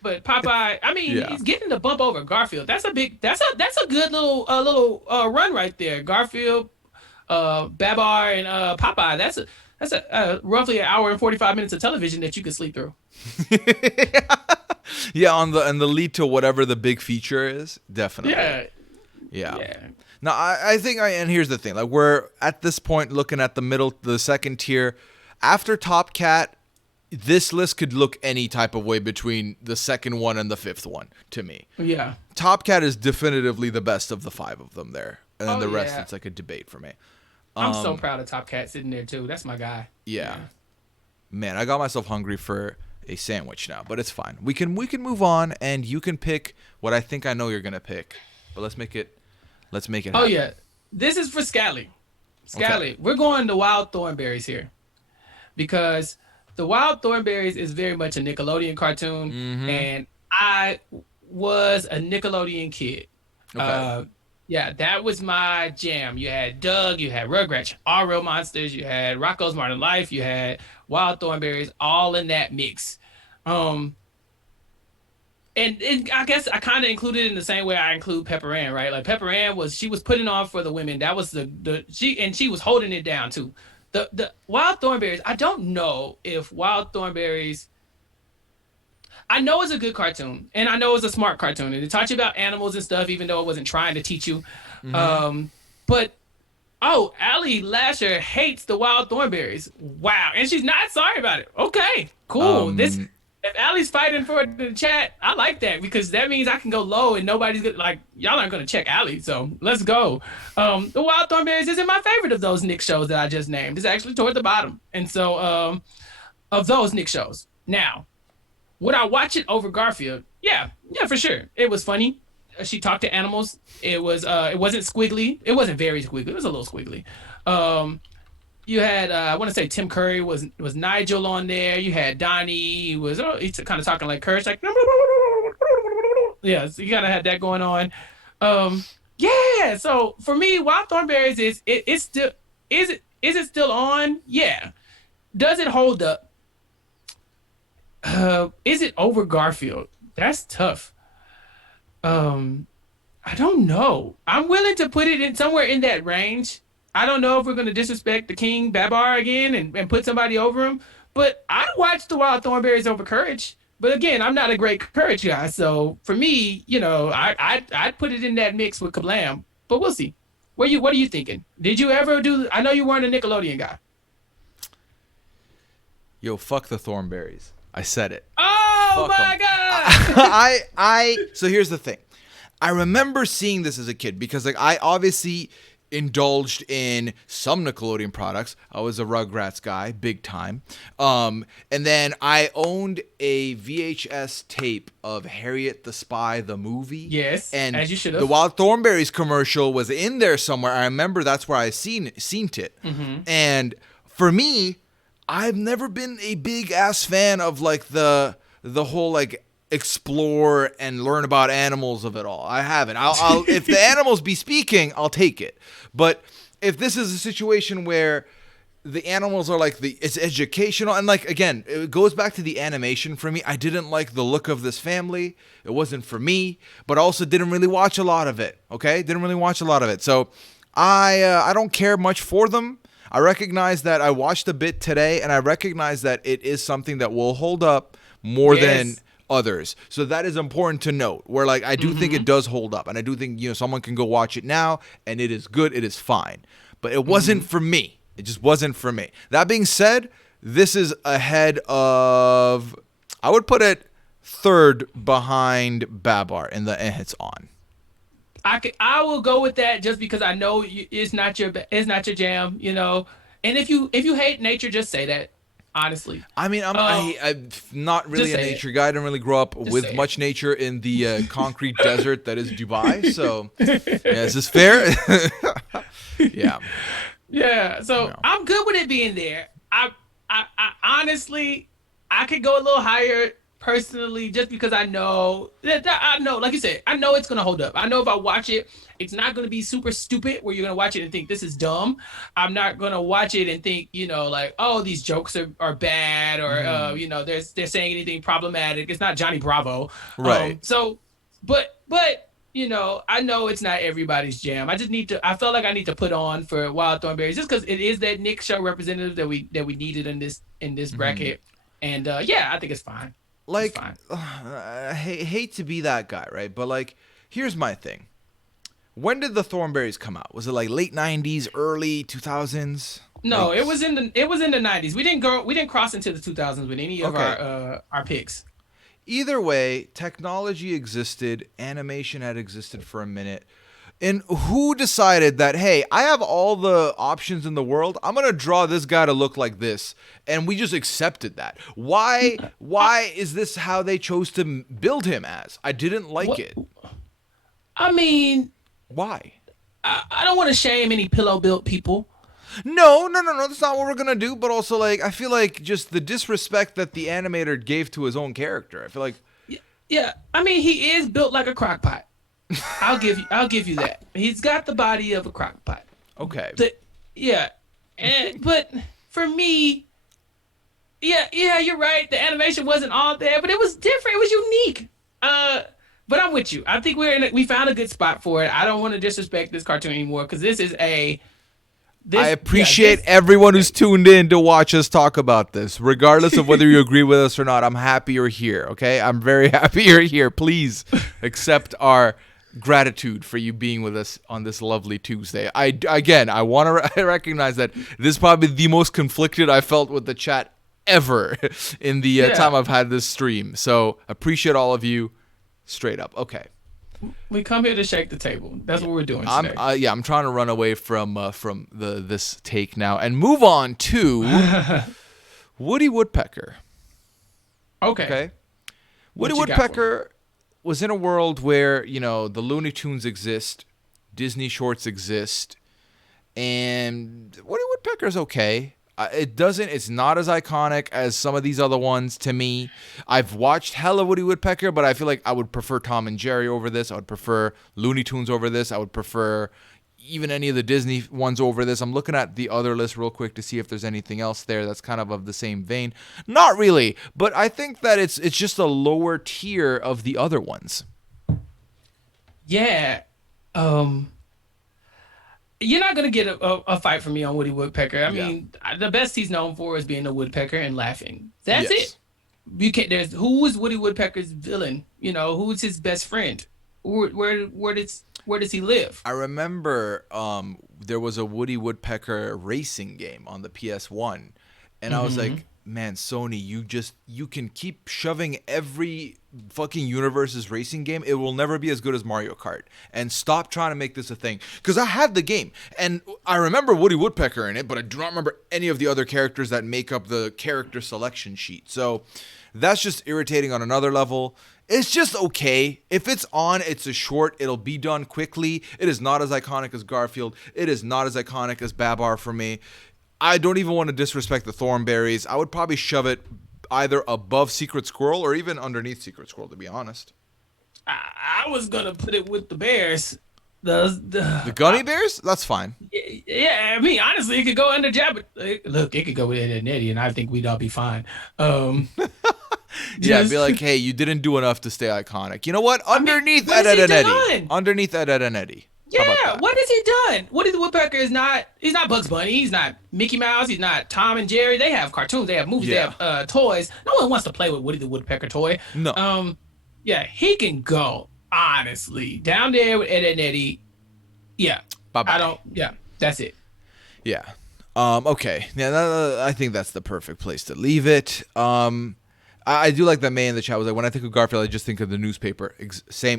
but Popeye, I mean, Yeah. he's getting the bump over Garfield. That's a good little run right there. Garfield, Babar, and Popeye. That's a roughly an hour and 45 minutes of television that you could sleep through. Yeah. On the lead to whatever the big feature is. Definitely. Yeah, Yeah. yeah. Now I think and here's the thing. Like we're at this point looking at the second tier. After Top Cat, this list could look any type of way between the second one and the fifth one to me. Yeah. Top Cat is definitively the best of the five of them there. And then Oh, the rest, yeah. it's like a debate for me. I'm so proud of Top Cat sitting there too. That's my guy. Yeah. Man, I got myself hungry for a sandwich now, but it's fine. We can move on, and you can pick what I think I know you're gonna pick. But let's make it Oh happen. yeah. This is for Scally. Scally, Okay. we're going to Wild Thornberries here, because the Wild Thornberries is very much a Nickelodeon cartoon, and I was a Nickelodeon kid. Okay. Yeah, that was my jam. You had Doug, you had Rugrats, All Real Monsters, you had Rocko's Modern Life, you had Wild Thornberries, all in that mix. Um, and I guess I kind of included it in the same way I include Pepper Ann, right? Like Pepper Ann she was putting on for the women. That was she was holding it down too. The Wild Thornberries. I don't know if Wild Thornberries. I know it's a good cartoon, and I know it's a smart cartoon, and it taught you about animals and stuff, even though it wasn't trying to teach you. But oh, Allie Lasher hates the Wild Thornberries. Wow, and she's not sorry about it. Okay, cool. This if Allie's fighting for it in the chat, I like that because that means I can go low and nobody's gonna like y'all aren't gonna check Allie. So let's go. The Wild Thornberries isn't my favorite of those Nick shows that I just named. It's actually toward the bottom, and so of those Nick shows. Now, would I watch it over Garfield? Yeah, for sure. It was funny. She talked to animals. It wasn't squiggly. It wasn't very squiggly. It was a little squiggly. You had I want to say Tim Curry was Nigel on there. You had Donnie. He's kind of talking like Courage, like yeah. So you kind of had that going on. Yeah. So for me, Wild Thornberries it's still is it still on? Yeah. Does it hold up? Is it over Garfield? That's tough. I don't know. I'm willing to put it in somewhere in that range. I don't know if we're going to disrespect the King Babar again and put somebody over him, but I watched the Wild Thornberries over Courage. But again, I'm not a great Courage guy, so for me, I'd put it in that mix with Kablam. But we'll see. What are you thinking? Did you ever do? I know you weren't a Nickelodeon guy. Yo, fuck the Thornberries. I said it. Oh Fuck my 'em. God! So here's the thing. I remember seeing this as a kid because like I obviously indulged in some Nickelodeon products. I was a Rugrats guy, big time. And then I owned a VHS tape of Harriet the Spy, the movie. Yes, and as you should have. the Wild Thornberries commercial was in there somewhere. I remember that's where I seen it. And for me, I've never been a big ass fan of like the whole like explore and learn about animals of it all. I haven't. I'll if the animals be speaking, I'll take it. But if this is a situation where the animals are like it's educational and like again, it goes back to the animation for me. I didn't like the look of this family. It wasn't for me, but also didn't really watch a lot of it. Okay? Didn't really watch a lot of it. So I don't care much for them. I recognize that I watched a bit today and I recognize that it is something that will hold up more than others. So that is important to note where like I do think it does hold up and I do think someone can go watch it now and it is good, it is fine. But it wasn't for me. It just wasn't for me. That being said, this is ahead of I would put it third behind Babar in the it's on. I will go with that just because I know it's not your jam, And if you hate nature, just say that. honestly. I mean, I'm not really a nature guy. I didn't really grow up with much nature in the concrete desert that is Dubai. So, yeah, is this fair? Yeah. Yeah, so No. I'm good with it being there. I honestly, I could go a little higher personally, just because I know that I know, like you said, I know it's gonna hold up. I know if I watch it, it's not gonna be super stupid where you're gonna watch it and think this is dumb. I'm not gonna watch it and think, like, oh, these jokes are bad, or they're saying anything problematic. It's not Johnny Bravo. Right. So, but I know it's not everybody's jam. I felt like I need to put on for Wild Thornberries, just because it is that Nick show representative that we needed in this bracket. And yeah, I think it's fine. It's Like, fine. I hate to be that guy, right? But like, here's my thing. When did the Thornberries come out? Was it like late '90s, early 2000s? No, Like, it was in the 90s. We didn't cross into the 2000s with any of okay. our picks. Either way, technology existed, animation had existed for a minute. And who decided that, hey, I have all the options in the world. I'm going to draw this guy to look like this. And we just accepted that. Why is this how they chose to build him as? I didn't like What it. I mean, Why? I don't want to shame any pillow built people. No. That's not what we're going to do. But also, like, I feel like just the disrespect that the animator gave to his own character. I feel like, Yeah, I mean, he is built like a crock pot. I'll give you that. He's got the body of a crock pot. okay. Yeah, but for me, yeah, you're right. The animation wasn't all there, but it was different. It was unique. But I'm with you. I think we found a good spot for it. I don't want to disrespect this cartoon anymore, because this is I appreciate everyone who's tuned in to watch us talk about this. Regardless of whether you agree with us or not, I'm happy you're here, okay? I'm very happy you're here. Please accept our gratitude for you being with us on this lovely Tuesday. I want to recognize that this is probably the most conflicted I felt with the chat ever in the time I've had this stream. So appreciate all of you. Straight up. Okay. We come here to shake the table. That's what we're doing today. I'm trying to run away from this take now and move on to Woody Woodpecker. Okay. Woody Woodpecker was in a world where, the Looney Tunes exist, Disney shorts exist, and Woody Woodpecker's okay. It's not as iconic as some of these other ones to me. I've watched hella Woody Woodpecker, but I feel like I would prefer Tom and Jerry over this. I would prefer Looney Tunes over this. I would prefer even any of the Disney ones over this. I'm looking at the other list real quick to see if there's anything else there that's kind of the same vein. Not really, but I think that it's just a lower tier of the other ones. Yeah. You're not gonna get a fight from me on Woody Woodpecker. I mean, the best he's known for is being a woodpecker and laughing. That's it. You can't. Who is Woody Woodpecker's villain? Who's his best friend? Where does he live? I remember there was a Woody Woodpecker racing game on the PS1, and I was like, man, Sony, you can keep shoving every fucking universe's racing game. It will never be as good as Mario Kart. And stop trying to make this a thing. Because I had the game, and I remember Woody Woodpecker in it, but I do not remember any of the other characters that make up the character selection sheet. So that's just irritating on another level. It's just okay. If it's on, it's a short. It'll be done quickly. It is not as iconic as Garfield. It is not as iconic as Babar for me. I don't even want to disrespect the Thornberries. I would probably shove it either above Secret Squirrel or even underneath Secret Squirrel, to be honest. I was gonna put it with the Bears. The Gummy Bears? That's fine. Yeah, I mean, honestly, it could go under Jabba. Look, it could go with Ed and Eddie, and I think we'd all be fine. Yeah, be like, hey, you didn't do enough to stay iconic. You know what? Underneath Ed and Eddie. Underneath Ed and Eddie. Yeah, what has he done? Woody the Woodpecker he's not Bugs Bunny, he's not Mickey Mouse, he's not Tom and Jerry. They have cartoons, they have movies, they have toys. No one wants to play with Woody the Woodpecker toy. No. Yeah, he can go, honestly. Down there with Ed and Eddie. Yeah. Bye-bye. That's it. Yeah. Okay. Yeah, I think that's the perfect place to leave it. I do like that May in the chat was like, when I think of Garfield, I just think of the newspaper.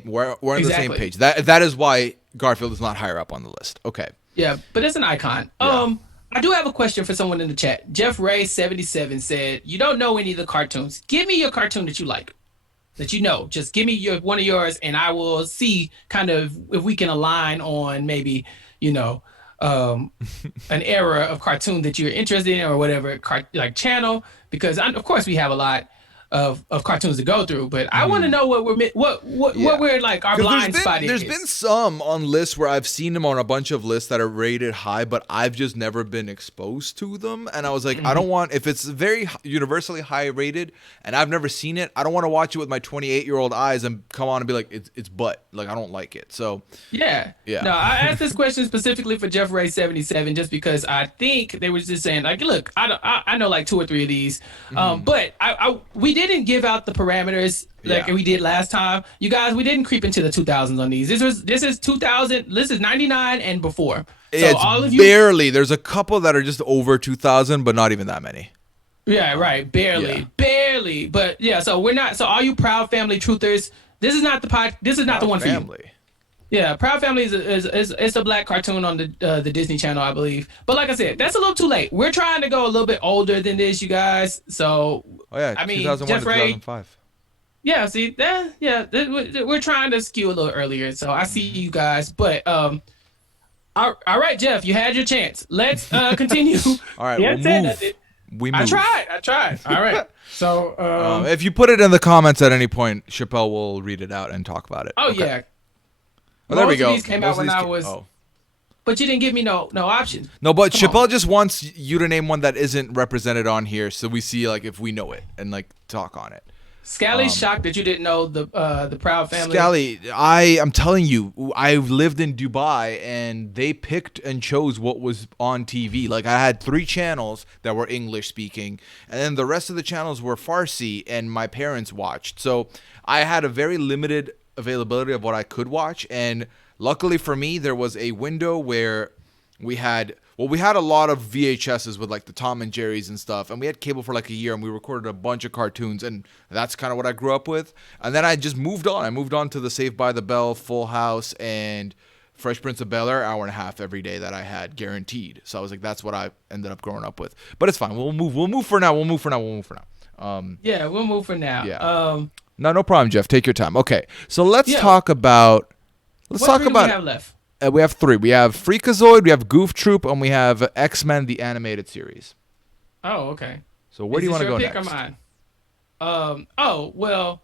We're on the same page. That is why Garfield is not higher up on the list. Okay. Yeah, but it's an icon. Yeah. I do have a question for someone in the chat. Jeff Ray 77 said, "You don't know any of the cartoons. Give me your cartoon that you like, that you know. Just give me your one of yours, and I will see kind of if we can align on maybe, you know, um, an era of cartoon that you're interested in or whatever, like channel. Because of course we have a lot of cartoons to go through, but I want to know what what Yeah. we're like our Because blind spot there's been is. some on lists where I've seen them on a bunch of lists that are rated high, but I've just never been exposed to them. And I was like, I don't want, if it's very universally high rated and I've never seen it, I don't want to watch it with my 28-year-old eyes and come on and be like, it's butt. Like, I don't like it. So, Yeah. yeah. No, I asked this question specifically for Jeff Ray 77 just because I think they were just saying like, look, I know like two or three of these, but we didn't give out the parameters like Yeah. we did last time. You guys, we didn't creep into the 2000s on these. This is 2000. This is 99 and before. So Yeah, it's all of you, barely. There's a couple that are just over 2,000, but not even that many. yeah, right, barely, yeah. barely, but yeah. So we're not. So all you Proud Family truthers, this is not the pod. This is not the one for you. Family. Yeah, Proud Family is it's a black cartoon on the Disney Channel, I believe. But like I said, that's a little too late. We're trying to go a little bit older than this, you guys. So Oh, yeah, I mean, 2001 Jeff to Ray, 2005. yeah. See that? Yeah, we're trying to skew a little earlier. So I see you guys, but all right, Jeff, you had your chance. Let's continue. All right, Yeah, we'll said move. that. We move. I tried. All right. So If you put it in the comments at any point, Chappell will read it out and talk about it. oh Okay. yeah. Oh, there we Most of go. these came Most out of when these I ca- was, Oh. but you didn't give me no option. No, but Come Chappell on. just wants you to name one that isn't represented on here, so we see like if we know it and like talk on it. Scally's shocked that you didn't know the Proud Family. Scally, I'm telling you, I lived in Dubai and they picked and chose what was on TV. Like I had 3 channels that were English speaking, and then the rest of the channels were Farsi, and my parents watched. So I had a very limited availability of what I could watch, and luckily for me, there was a window where we had a lot of VHSs with like the Tom and Jerry's and stuff, and we had cable for like a year, and we recorded a bunch of cartoons, and that's kind of what I grew up with. And then I just moved on. I moved on to the Saved by the Bell, Full House, and Fresh Prince of Bel-Air, hour and a half every day that I had guaranteed. So I was like, that's what I ended up growing up with. But it's fine. We'll move for now. Yeah, we'll move for now. Yeah. No problem, Jeff. Take your time. Okay, so let's Yeah. talk about. What three do we have left? We have 3. We have Freakazoid, we have Goof Troop, and we have X-Men the animated series. Oh, okay. So where do you want to go pick next? Or mine? Oh well,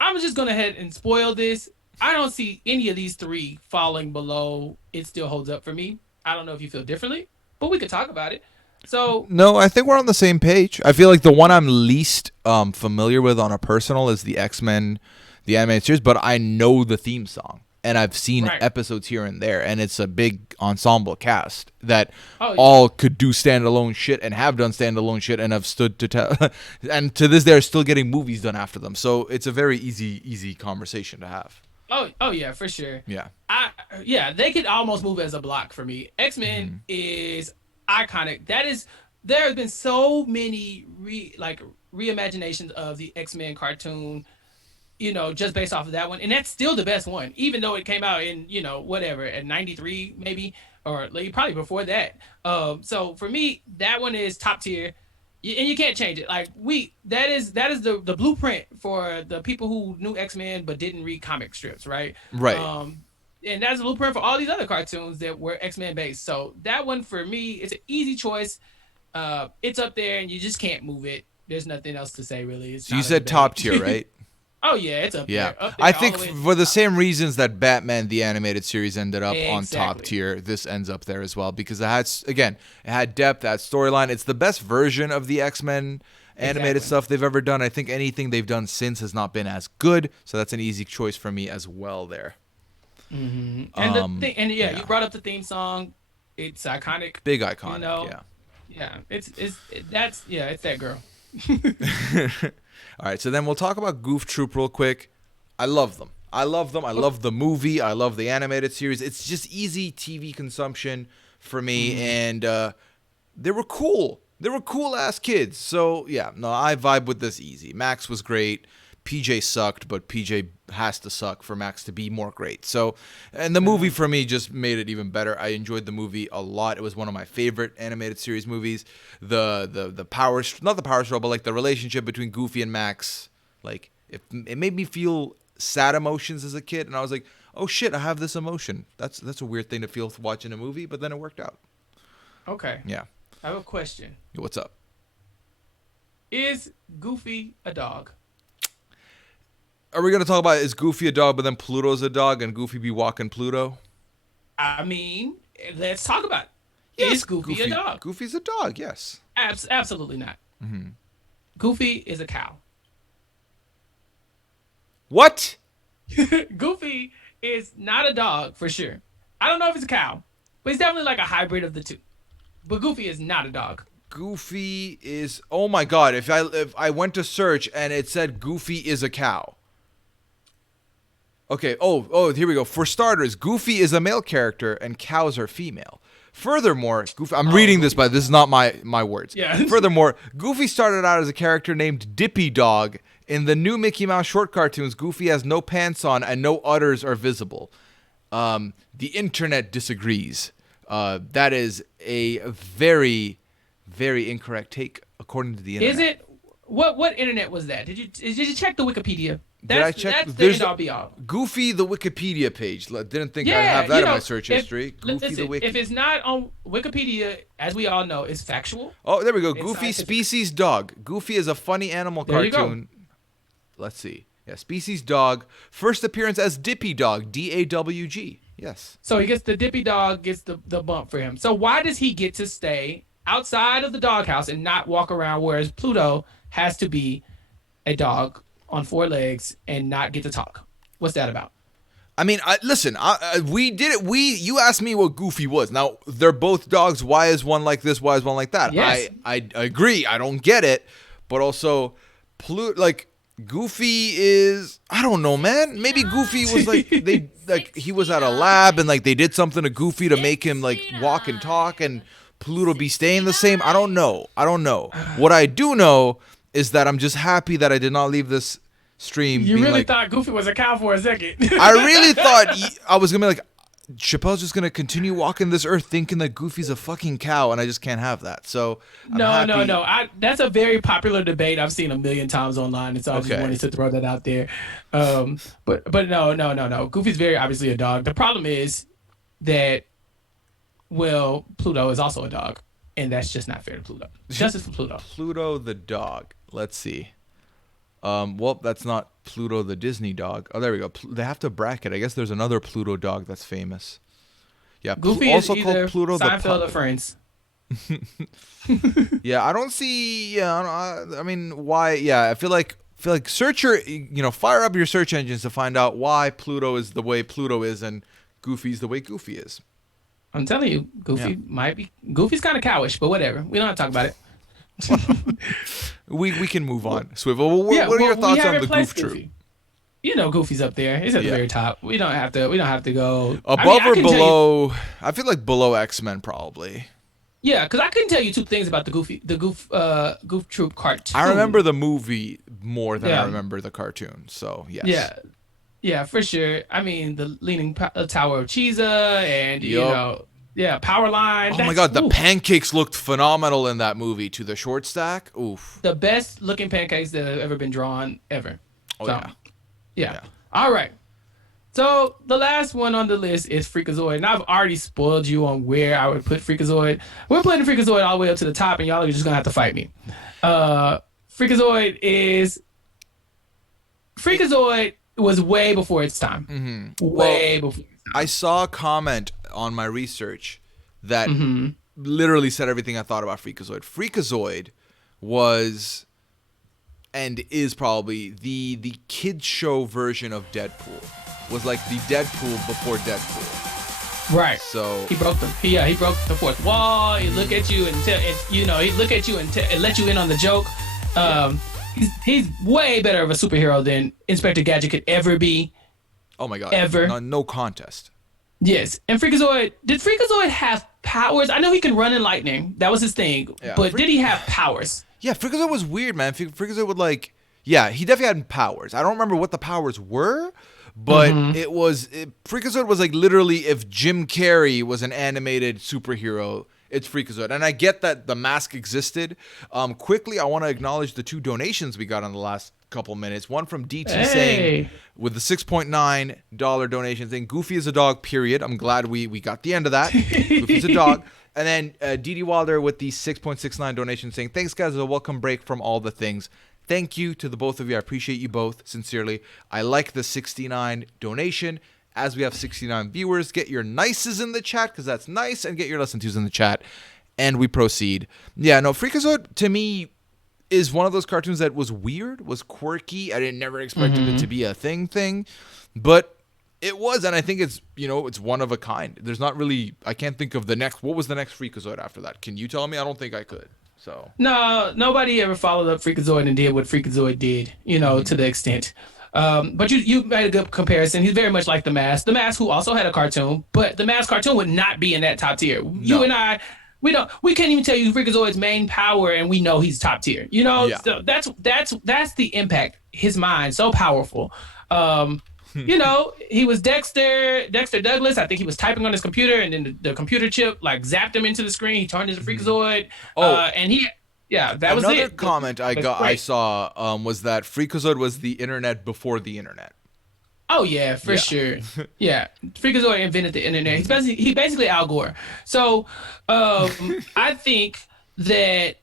I'm just gonna head and spoil this. I don't see any of these 3 falling below. It still holds up for me. I don't know if you feel differently, but we could talk about it. So No, I think we're on the same page. I feel like the one I'm least familiar with on a personal is the X-Men the animated series, but I know the theme song. And I've seen Right. episodes here and there, and it's a big ensemble cast that Oh, yeah. all could do standalone shit and have done standalone shit and have stood to tell. And to this day, are still getting movies done after them. So it's a very easy conversation to have. oh yeah, for sure. Yeah. Yeah, they could almost move as a block for me. X-Men Mm-hmm. is iconic. There have been so many reimaginations of the X-Men cartoon, just based off of that one. And that's still the best one, even though it came out in, whatever, at 93 maybe, or like, probably before that. So for me, that one is top tier. And you can't change it. Like that is the blueprint for the people who knew X-Men but didn't read comic strips, right? Right. And that's a blueprint for all these other cartoons that were X-Men based. So that one for me, it's an easy choice. It's up there, and you just can't move it. There's nothing else to say really. It's So you not a said debate. top tier, right? Oh yeah, it's up Yeah, there. Up there I all think the way to for the top. same reasons that Batman the animated series ended up on top Exactly. tier, this ends up there as well because it had depth, it had storyline. It's the best version of the X-Men animated Exactly. stuff they've ever done. I think anything they've done since has not been as good, so that's an easy choice for me as well there. And yeah. you brought up the theme song. It's iconic. Big iconic, know, yeah. Yeah, it's that girl. All right, so then we'll talk about Goof Troop real quick. I love them. I love the movie. I love the animated series. It's just easy TV consumption for me, and they were cool. They were cool ass kids. So yeah, no, I vibe with this easy. Max was great. PJ sucked, but PJ has to suck for Max to be more great. So, and the movie for me just made it even better. I enjoyed the movie a lot. It was one of my favorite animated series movies. The power, not the power struggle, but like the relationship between Goofy and Max, like it made me feel sad emotions as a kid, and I was like, oh shit, I have this emotion. That's a weird thing to feel watching a movie, but then it worked out. Okay. Yeah. I have a question. What's up? Is Goofy a dog? Are we going to talk about is Goofy a dog, but then Pluto's a dog and Goofy be walking Pluto? I mean, let's talk about it. Yes, Is Goofy a dog? Goofy's a dog, yes. Absolutely not. Mm-hmm. Goofy is a cow. What? Goofy is not a dog for sure. I don't know if it's a cow, but he's definitely like a hybrid of the two. But Goofy is not a dog. Goofy is, oh my god, if I went to search and it said Goofy is a cow. Okay, oh, here we go. For starters, Goofy is a male character and cows are female. Furthermore, Goofy, I'm reading this, but this is not my words. Yeah. Furthermore, Goofy started out as a character named Dippy Dog. In the new Mickey Mouse short cartoons, Goofy has no pants on and no udders are visible. The internet disagrees. That is a very, very incorrect take according to the internet. Is it? What internet was that? Did you check the Wikipedia? Did I check? That's the end all be all. Goofy, the Wikipedia page. Didn't think I'd have that in my search history. Goofy, the Wiki. If it's not on Wikipedia, as we all know, it's factual. Oh, there we go. It's Goofy, scientific. species dog. Goofy is a funny animal There you go. cartoon. Let's see. Yeah, species dog. First appearance as Dippy Dog. DAWG. Yes. So he gets the Dippy Dog gets the bump for him. So why does he get to stay outside of the doghouse and not walk around, whereas Pluto has to be a dog on 4 legs and not get to talk? What's that about? I mean, listen. We did it. You asked me what Goofy was. Now they're both dogs. Why is one like this? Why is one like that? Yes. I agree. I don't get it. But also, Goofy is, I don't know, man. Maybe Goofy was he was at a lab and like they did something to Goofy to make him like walk and talk, and Pluto be staying the same. I don't know. What I do know is that I'm just happy that I did not leave this stream. You being really like, thought Goofy was a cow for a second. I really thought I was gonna be like, Chappell's just gonna continue walking this earth thinking that Goofy's a fucking cow, and I just can't have that. So I'm happy. No. That's a very popular debate I've seen a million times online, and so I just wanted to throw that out there. But no. Goofy's very obviously a dog. The problem is that, well, Pluto is also a dog, and that's just not fair to Pluto. Justice for Pluto. Pluto the dog. Let's see. Well, that's not Pluto the Disney dog. Oh, there we go. They have to bracket. I guess there's another Pluto dog that's famous. Yeah, Goofy also is either called Pluto the Seinfeld or puppet. Friends. Yeah, I don't see. Yeah, I mean, why? Yeah, I feel like fire up your search engines to find out why Pluto is the way Pluto is and Goofy's the way Goofy is. I'm telling you, Goofy's kind of cowish, but whatever. We don't have to talk about it. We can move on. Swivel. What are your thoughts on the Goof Troop? You know, Goofy's up there. He's at the very top. We don't have to go above or below. I feel like below X-Men probably. Yeah, because I couldn't tell you two things about the Goof Troop cartoon. I remember the movie more than I remember the cartoon. So yes. Yeah, for sure. I mean, the Leaning Tower of Cheesa and Power Line. Oh my God, the pancakes looked phenomenal in that movie. To the short stack, oof. The best looking pancakes that have ever been drawn ever. Oh so, yeah. All right. So the last one on the list is Freakazoid, and I've already spoiled you on where I would put Freakazoid. We're putting Freakazoid all the way up to the top, and y'all are just gonna have to fight me. Freakazoid was way before its time. Mm-hmm. Way before. I saw a comment on my research that literally said everything I thought about Freakazoid. Freakazoid was and is probably the kids show version of Deadpool. Was like the Deadpool before Deadpool. Right. So he broke he broke the fourth wall. He look at you and he look at you and let you in on the joke. He's way better of a superhero than Inspector Gadget could ever be. Oh my God. Ever. No contest. Yes. And Freakazoid, did Freakazoid have powers? I know he can run in lightning. That was his thing. Yeah, but did he have powers? Yeah, Freakazoid was weird, man. Freakazoid would Yeah, he definitely had powers. I don't remember what the powers were, but Freakazoid was like literally if Jim Carrey was an animated superhero, it's Freakazoid. And I get that the mask existed. Quickly, I want to acknowledge the 2 donations we got on the last couple minutes. One from DT saying, Hey. with the $6.9 donation thing, Goofy is a dog, period. I'm glad we got the end of that. Goofy's a dog. And then DD Wilder with the 6.69 donation saying, thanks, guys. A welcome break from all the things. Thank you to the both of you. I appreciate you both, sincerely. I like the 69 donation. As we have 69 viewers, get your nices in the chat, because that's nice, and get your lesson twos in the chat. And we proceed. Yeah, no, Freakazoid, to me, is one of those cartoons that was weird, was quirky. I didn't never expected it to be a thing. But it was, and I think it's, it's one of a kind. There's not really, I can't think of what was the next Freakazoid after that? Can you tell me? I don't think I could. So No, nobody ever followed up Freakazoid and did what Freakazoid did, to the extent. But you made a good comparison. He's very much like the Mask. The Mask, who also had a cartoon, but the Mask cartoon would not be in that top tier. You and I, we can't even tell you Freakazoid's main power, and we know he's top tier. Yeah. So that's the impact. His mind so powerful. He was Dexter Douglas. I think he was typing on his computer, and then the computer chip like zapped him into the screen. He turned into Freakazoid. That was it. Another comment I saw was that Freakazoid was the internet before the internet. Oh yeah, for sure. Yeah, Freakazoid invented the internet. He basically Al Gore. So I think that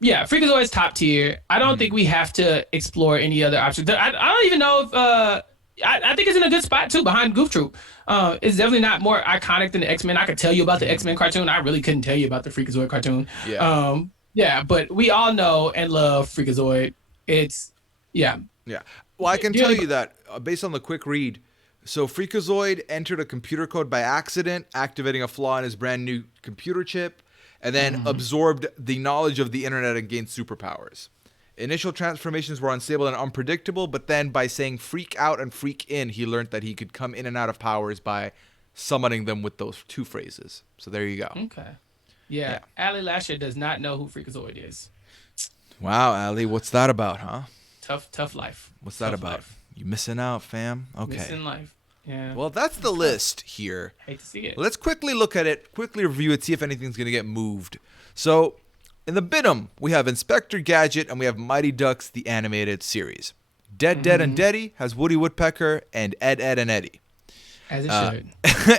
Freakazoid's top tier. I don't think we have to explore any other options. I don't even know if I think it's in a good spot too behind Goof Troop. It's definitely not more iconic than the X-Men. I could tell you about the X-Men cartoon. I really couldn't tell you about the Freakazoid cartoon. But we all know and love Freakazoid. It's Yeah. Well, I can tell you that based on the quick read. So Freakazoid entered a computer code by accident, activating a flaw in his brand new computer chip, and then absorbed the knowledge of the internet and gained superpowers. Initial transformations were unstable and unpredictable, but then by saying freak out and freak in, he learned that he could come in and out of powers by summoning them with those 2 phrases. So there you go. Okay. Yeah. Ali Lasher does not know who Freakazoid is. Wow, Ali, what's that about, huh? Tough life. What's that about? Life. You missing out, fam? Okay. Missing life. Yeah. Well, that's the list here. Hate to see it. Let's quickly look at it, quickly review it, see if anything's going to get moved. So, in the Binnum, we have Inspector Gadget and we have Mighty Ducks, the animated series. Dead and Deddy has Woody Woodpecker and Ed, and Eddie. As it should.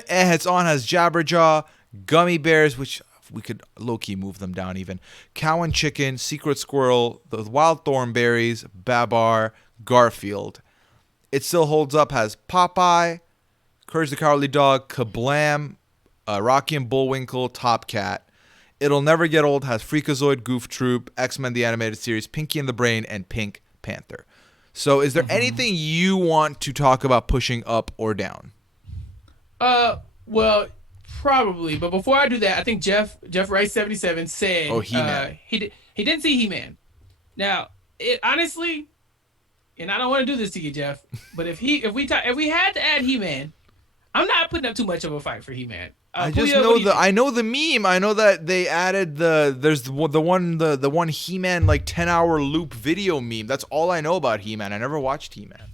It's on has Jabberjaw, Gummy Bears, which we could low-key move them down even, Cow and Chicken, Secret Squirrel, the Wild Thornberries, Babar, Garfield. It Still Holds Up has Popeye, Courage the Cowardly Dog, Kablam, Rocky and Bullwinkle, Top Cat. It'll Never Get Old has Freakazoid, Goof Troop, X-Men the Animated Series, Pinky and the Brain, and Pink Panther. So is there anything you want to talk about pushing up or down? Well, probably. But before I do that, I think Jeff Rice 77 said He-Man. He didn't see He-Man. Now, honestly, and I don't want to do this to you, Jeff, but if we had to add He-Man, I'm not putting up too much of a fight for He-Man. I just know I know the meme. I know that they added there's the one He-Man like 10-hour loop video meme. That's all I know about He-Man. I never watched He-Man.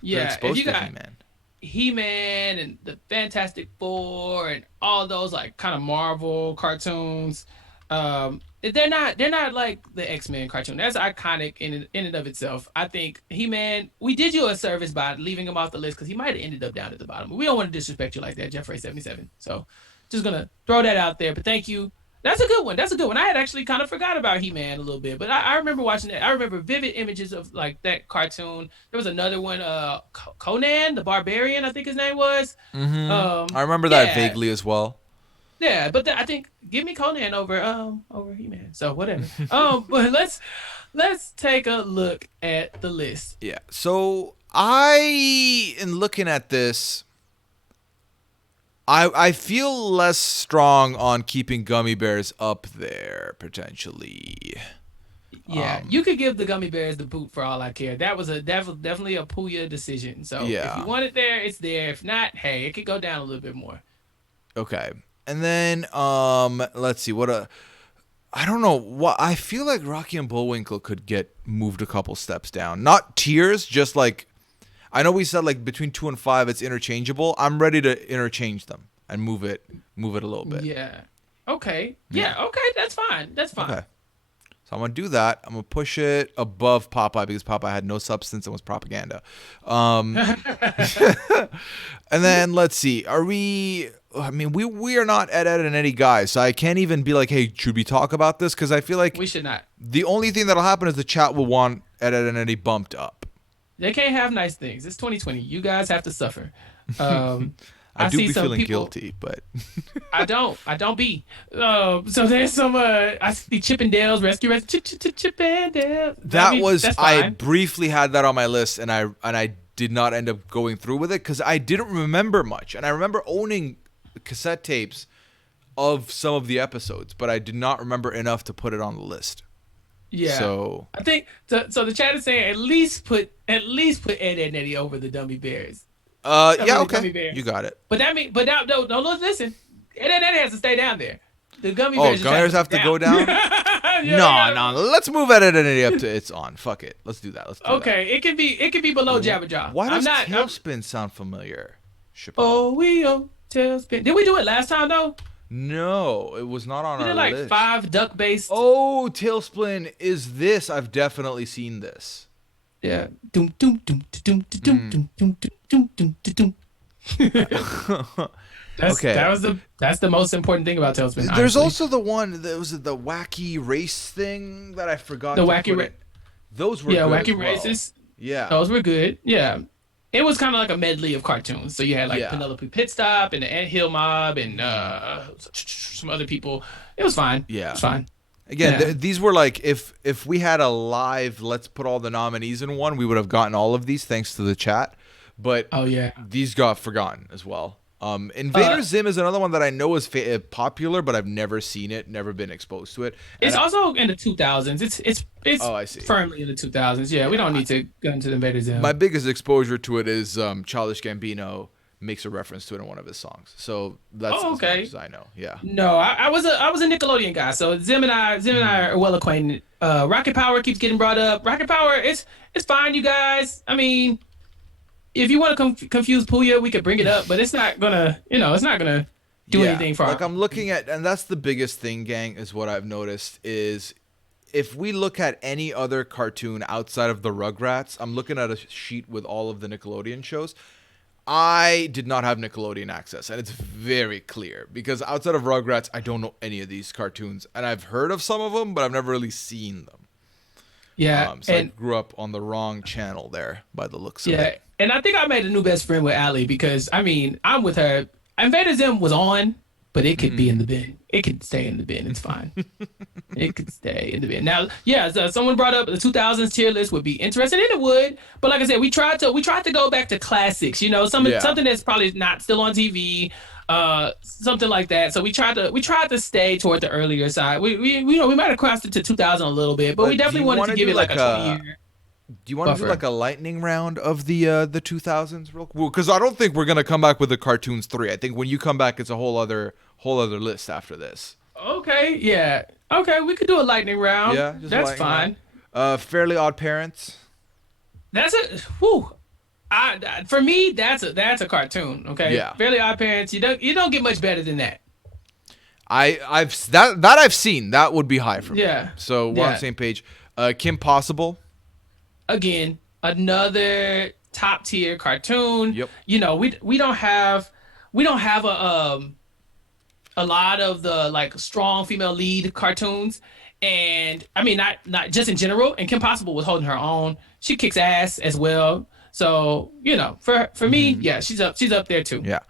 Yeah, exposed if you to got He-Man. He-Man and the Fantastic Four and all those like kind of Marvel cartoons, they're not like the X-Men cartoon. That's iconic in and of itself. I think He-Man, we did you a service by leaving him off the list because he might have ended up down at the bottom. We don't want to disrespect you like that, Jeffrey 77. So just gonna throw that out there. But thank you. That's a good one. I had actually kind of forgot about He-Man a little bit, but I remember watching it. I remember vivid images of like that cartoon. There was another one, Conan the Barbarian, I think his name was. I remember that vaguely as well. Yeah, but I think give me Conan over He-Man. So whatever. But let's take a look at the list. Yeah. So in looking at this, I feel less strong on keeping Gummy Bears up there potentially. Yeah, you could give the Gummy Bears the boot for all I care. That was definitely a Puya decision. So if you want it there, it's there. If not, hey, it could go down a little bit more. Okay. And then let's see I don't know what I feel like. Rocky and Bullwinkle could get moved a couple steps down. Not tiers, just like I know we said like between 2 and 5 it's interchangeable. I'm ready to interchange them and move it a little bit. Yeah. Okay. Yeah. Okay. That's fine. That's fine. Okay. So I'm gonna do that. I'm gonna push it above Popeye because Popeye had no substance and was propaganda. And then let's see. Are we? I mean, we are not Ed and Eddie guys, so I can't even be like, hey, should we talk about this? Because I feel like We should not. the only thing that'll happen is the chat will want Ed and Eddie bumped up. They can't have nice things. It's 2020. You guys have to suffer. I do see be some feeling people, guilty, but I don't. I don't be. So there's some. I see Chippendales Rescue Chippendales. that I mean, was that's I fine. briefly had that on my list, and I did not end up going through with it because I didn't remember much, and I remember owning cassette tapes of some of the episodes, but I did not remember enough to put it on the list. Yeah. So I think so. The chat is saying at least put Ed and Eddie over the Dummy Bears. yeah, Gummy okay, bears. you got it. But that mean, but that, no, listen. Ed and Eddie has to stay down there. The Gummy Oh, Bears. Gummy Bears have to go down? Yeah, No, let's move Ed and Eddie up to it's on. Fuck it, let's do that. Let's do Okay, it can be below Jabberjaw. Why does I'm not. Tailspin sound familiar? Chappell? Oh, tailspin. Did we do it last time though? No, it was not on We our did like list. 5 duck based. Oh, Tailspin is this? I've definitely seen this. Yeah. Doom doom doom doom doom doom doom doom doom doom doom. Okay. That's the most important thing about Tailspin. There's honestly. also the one that was the wacky race thing that I forgot. The to wacky put in. Those were good wacky as well. races. Yeah. Those were good. Yeah. It was kind of like a medley of cartoons. So you had like Yeah. Penelope Pitstop and the Anthill Mob and some other people. It was fine. Yeah. It was fine. Again, Yeah. these were like if we had a live, let's put all the nominees in one, we would have gotten all of these thanks to the chat. But Oh yeah. these got forgotten as well. Invader Zim is another one that I know is popular, but I've never seen it, never been exposed to it. It's also in the 2000s. It's Oh, I see. firmly in the 2000s. Yeah, we don't need to go into the Invader Zim. My biggest exposure to it is Childish Gambino makes a reference to it in one of his songs. So that's Oh, okay. as much as I know. Yeah. No, I was a Nickelodeon guy, so Zim and I are well acquainted. Rocket Power keeps getting brought up. Rocket Power, it's fine, you guys. I mean, if you want to confuse Puya, we could bring it up, but it's not gonna, do anything for like I'm looking at, and that's the biggest thing, gang, is what I've noticed is if we look at any other cartoon outside of the Rugrats, I'm looking at a sheet with all of the Nickelodeon shows. I did not have Nickelodeon access, and it's very clear because outside of Rugrats, I don't know any of these cartoons, and I've heard of some of them, but I've never really seen them. Yeah, So and I grew up on the wrong channel there, by the looks of yeah, it. and I think I made a new best friend with Allie because I mean I'm with her. Invader Zim was on, but it could be in the bin. It could stay in the bin. It's fine. It could stay in the bin. Now, yeah, so someone brought up the 2000s tier list would be interesting, and it would. But like I said, we tried to go back to classics. You know, something that's probably not still on TV. Something like that. So we tried to stay toward the earlier side. We might have crossed it to 2000 a little bit, but we definitely wanted to give it like a 20-year. Do you want to do buffer. like a lightning round of the 2000s real quick? Because I don't think we're gonna come back with the cartoons 3. I think when you come back, it's a whole other list after this. Okay, yeah. Okay, we could do a lightning round. Yeah, just that's lightning fine. round. Fairly Odd Parents. That's a whew. For me, that's a cartoon. Okay. Yeah. Fairly Odd Parents. You don't get much better than that. I've seen. That would be high for me. Yeah. So we're on the same page. Kim Possible. Again, another top tier cartoon. Yep. You know, we don't have a lot of the like strong female lead cartoons, and I mean not just in general. And Kim Possible was holding her own. She kicks ass as well. So for me, yeah, she's up there too. Yeah.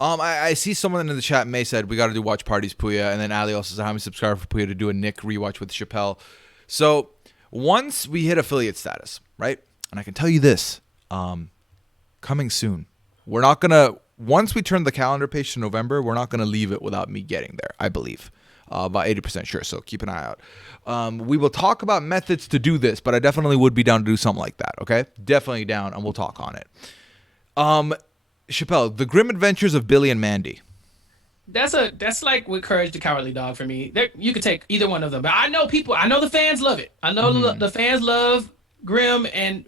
I see someone in the chat, May said, we got to do Watch Parties, Puya. And then Ali also said, how many subscribers for Puya to do a Nick rewatch with Chappell? So once we hit affiliate status, right? And I can tell you this, coming soon. We're not going to, once we turn the calendar page to November, we're not going to leave it without me getting there, I believe. About 80% sure, so keep an eye out. We will talk about methods to do this, but I definitely would be down to do something like that, okay? Definitely down, and we'll talk on it. Chappell, The Grim Adventures of Billy and Mandy. That's like with Courage the Cowardly Dog for me. You could take either one of them, but I know people. I know the fans love it. I know Hmm. the fans love Grimm and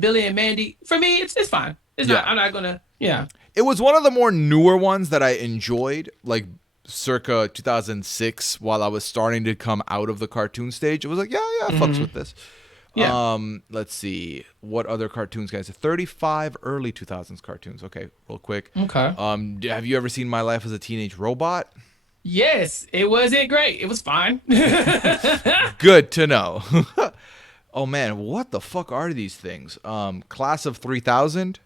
Billy and Mandy. For me, it's fine. It's not. Yeah. I'm not gonna. Yeah. It was one of the more newer ones that I enjoyed, like circa 2006, while I was starting to come out of the cartoon stage. It was like, yeah, yeah, I fucks Hmm. with this. Yeah. Let's see. What other cartoons, guys? 35 early 2000s cartoons. Okay, real quick. Okay. Have you ever seen My Life as a Teenage Robot? Yes, it wasn't great. It was fine. Good to know. Oh man, what the fuck are these things? Class of 3000?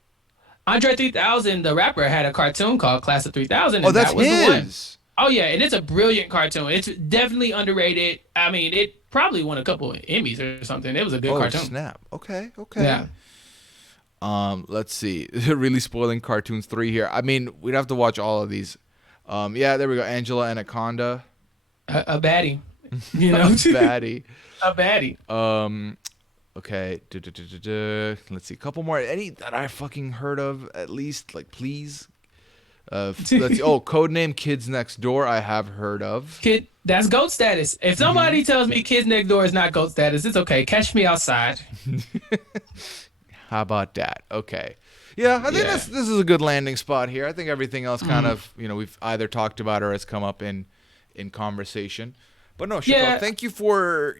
Andre 3000, the rapper, had a cartoon called Class of 3000, Oh, and that's that was the one. his. Oh yeah, and it's a brilliant cartoon. It's definitely underrated. I mean, it probably won a couple of Emmys or something. It was a good Oh, cartoon. snap. Okay, okay. Yeah. Let's see. Really spoiling cartoons 3 here. I mean, we'd have to watch all of these. Yeah, there we go. Angela Anaconda. A baddie, you know, Batty. a baddie. Okay. Let's see. A couple more. Any that I fucking heard of, at least, like, please. Let's see. Oh, Codename Kids Next Door, I have heard of. Kid, that's goat status. If somebody tells me Kids Next Door is not goat status, it's okay. Catch me outside. How about that? Okay. Yeah, I think Yeah. this is a good landing spot here. I think everything else kind of, we've either talked about or has come up in conversation. But no, Chappelle, Yeah. thank you for,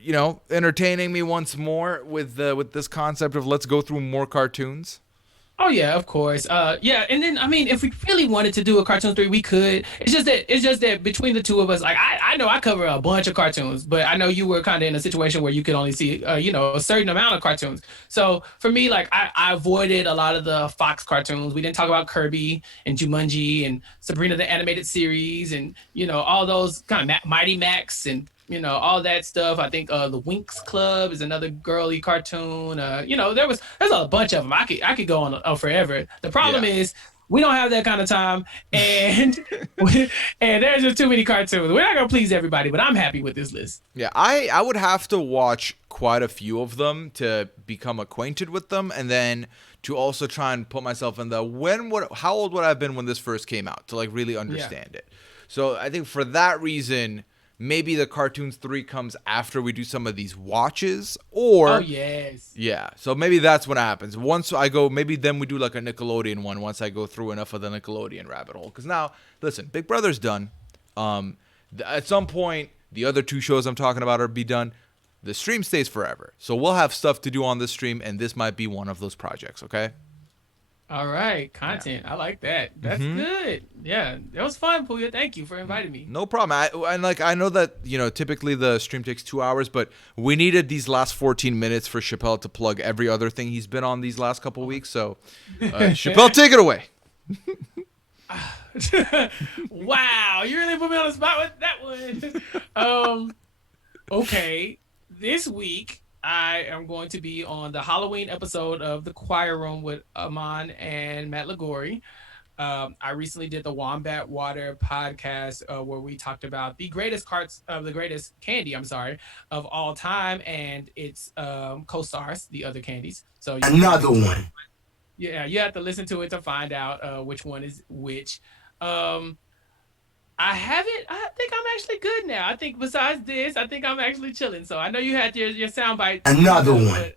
entertaining me once more with this concept of let's go through more cartoons. Oh yeah, of course. Yeah, and then I mean, if we really wanted to do a cartoon three, we could. It's just that between the two of us, like I know I cover a bunch of cartoons, but I know you were kind of in a situation where you could only see, a certain amount of cartoons. So for me, like I avoided a lot of the Fox cartoons. We didn't talk about Kirby and Jumanji and Sabrina the Animated Series and all those kind of Mighty Max and all that stuff. I think the Winx Club is another girly cartoon. There's a bunch of them. I could go on forever. The problem Yeah. is we don't have that kind of time, and and there's just too many cartoons. We're not gonna please everybody, but I'm happy with this list. Yeah, I would have to watch quite a few of them to become acquainted with them, and then to also try and put myself in the how old would I have been when this first came out to like really Yeah. understand it. So I think for that reason, maybe the Cartoons 3 comes after we do some of these watches, Oh or yes. yeah, so maybe that's what happens. Once I go, maybe then we do like a Nickelodeon one once I go through enough of the Nickelodeon rabbit hole. Because now, listen, Big Brother's done. At some point, the other two shows I'm talking about are be done. The stream stays forever. So we'll have stuff to do on this stream, and this might be one of those projects, okay? All right, content. I like that. That's good. Yeah, that was fun, Puya. Thank you for inviting me. No problem. I know that typically the stream takes 2 hours, but we needed these last 14 minutes for Chappelle to plug every other thing he's been on these last couple weeks. So, Chappelle, take it away. Wow, you really put me on the spot with that one. Okay, this week I am going to be on the Halloween episode of the Choir Room with Aman and Matt Lagori. I recently did the Wombat Water podcast where we talked about the greatest carts of the greatest candy. I'm sorry, of all time, and its co-stars, the other candies. So Another one. yeah, you have to listen to it to find out which one is which. Um, I haven't. I think I'm actually good now. I think besides this, I think I'm actually chilling. So I know you had your sound bites and Another stuff, one. but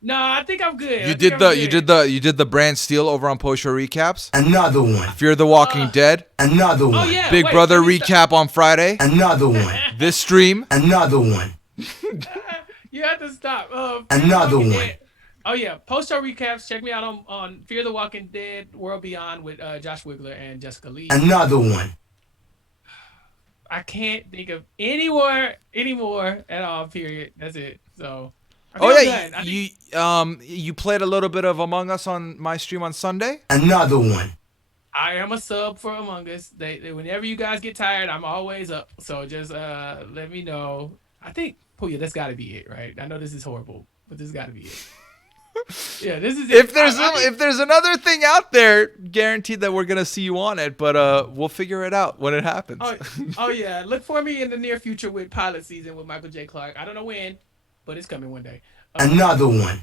no, I think I'm good. I You think did I'm the you good. did the you did the brand steal over on post show recaps. Another one. Fear the Walking Dead. Another Oh one. yeah, Big wait, Brother can we stop- recap on Friday. Another one. This stream. Another one. You have to stop. Another Walking one. Dead. Oh yeah, post show recaps. Check me out on Fear the Walking Dead World Beyond with Josh Wigler and Jessica Lee. Another one. I can't think of any more at all. Period. That's it. So. I think Oh I'm yeah, done. I think- you played a little bit of Among Us on my stream on Sunday. Another one. I am a sub for Among Us. Whenever you guys get tired, I'm always up. So just let me know. I think Puya, that's got to be it, right? I know this is horrible, but this got to be it. Yeah, this is it. If there's I if there's another thing out there, guaranteed that we're gonna see you on it. But we'll figure it out when it happens. oh yeah, look for me in the near future with pilot season with Michael J. Clark. I don't know when, but it's coming one day. Another one.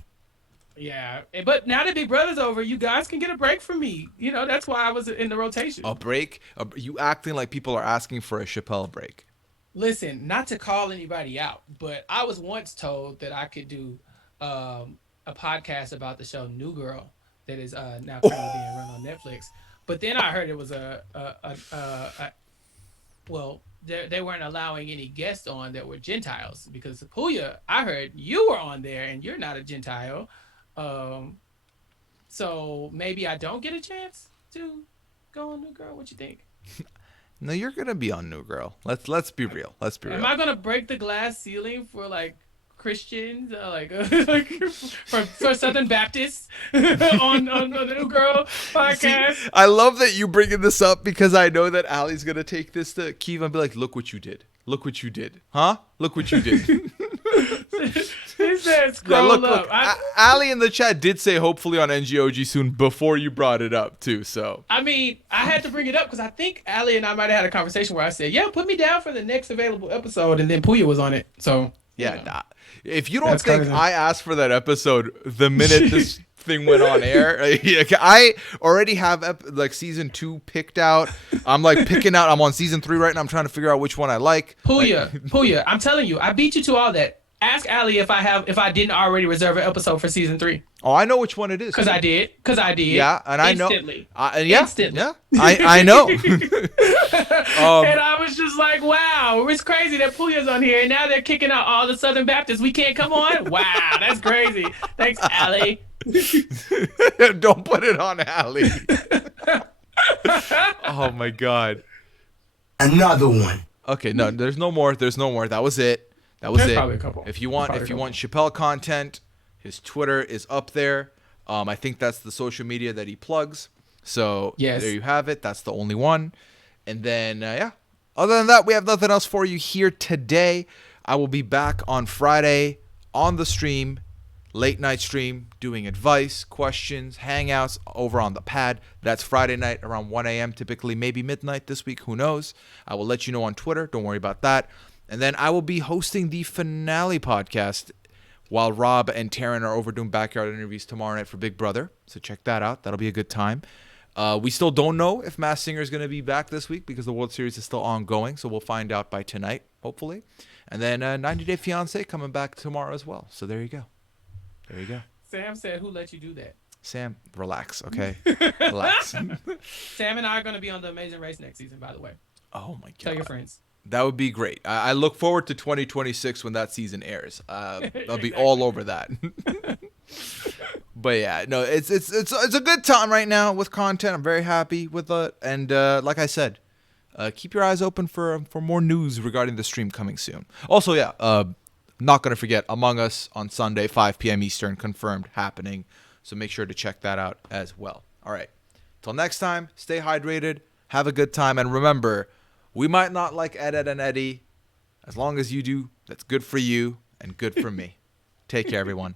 Yeah, but now that Big Brother's over, you guys can get a break from me. You know, that's why I was in the rotation. A break? You acting like people are asking for a Chappelle break. Listen, not to call anybody out, but I was once told that I could do a podcast about the show New Girl that is now currently being run on Netflix. But then I heard it was well, they weren't allowing any guests on that were Gentiles because Puya, I heard you were on there and you're not a Gentile. Um, so maybe I don't get a chance to go on New Girl. What you think? No, you're gonna be on New Girl. Let's be real. Let's be real. Am I gonna break the glass ceiling for like Christians, for Southern Baptists on the New Girl podcast? See, I love that you bringing this up because I know that Allie's gonna take this to Kiva and be like, "Look what you did. Look what you did, huh? Look what you did." He said, "Scroll up." Allie in the chat did say hopefully on NGOG soon before you brought it up too. So I mean, I had to bring it up because I think Allie and I might have had a conversation where I said, "Yeah, put me down for the next available episode," and then Puya was on it. So yeah, you know. nah. If you don't That's think crazy. I asked for that episode the minute this thing went on air, I already have like season 2 picked out. I'm like picking out. I'm on season 3 right now. I'm trying to figure out which one I like. Puya, I'm telling you, I beat you to all that. Ask Allie if I didn't already reserve an epised for season 3. Oh, I know which one it is. Because I did. Yeah, and I know. Instantly. Instantly. Yeah, I know. And I was just like, wow, it's crazy that Puya's on here, and now they're kicking out all the Southern Baptists. We can't come on? Wow, that's crazy. Thanks, Allie. Don't put it on Allie. Oh my God. Another one. Okay, no, there's no more. There's no more. That was it. That was There's it. probably a couple. If you want Chappelle content, his Twitter is up there. I think that's the social media that he plugs. So Yes. there you have it. That's the only one. And then yeah. Other than that, we have nothing else for you here today. I will be back on Friday on the stream, late night stream, doing advice, questions, hangouts over on the pad. That's Friday night around 1 a.m. typically, maybe midnight this week. Who knows? I will let you know on Twitter. Don't worry about that. And then I will be hosting the finale podcast while Rob and Taryn are over doing backyard interviews tomorrow night for Big Brother. So check that out. That'll be a good time. We still don't know if Masked Singer is going to be back this week because the World Series is still ongoing. So we'll find out by tonight, hopefully. And then 90 Day Fiancé coming back tomorrow as well. So there you go. There you go. Sam said, who let you do that? Sam, relax, okay? Relax. Sam and I are going to be on The Amazing Race next season, by the way. Oh, my God. Tell your friends. That would be great. I look forward to 2026 when that season airs. I'll be all over that. But yeah, no, it's a good time right now with content. I'm very happy with it, and like I said, keep your eyes open for more news regarding the stream coming soon. Also, yeah, not gonna forget Among Us on Sunday, 5 p.m. Eastern, confirmed happening. So make sure to check that out as well. All right, till next time, stay hydrated, have a good time, and remember, we might not like Ed and Eddie. As long as you do, that's good for you and good for me. Take care, everyone.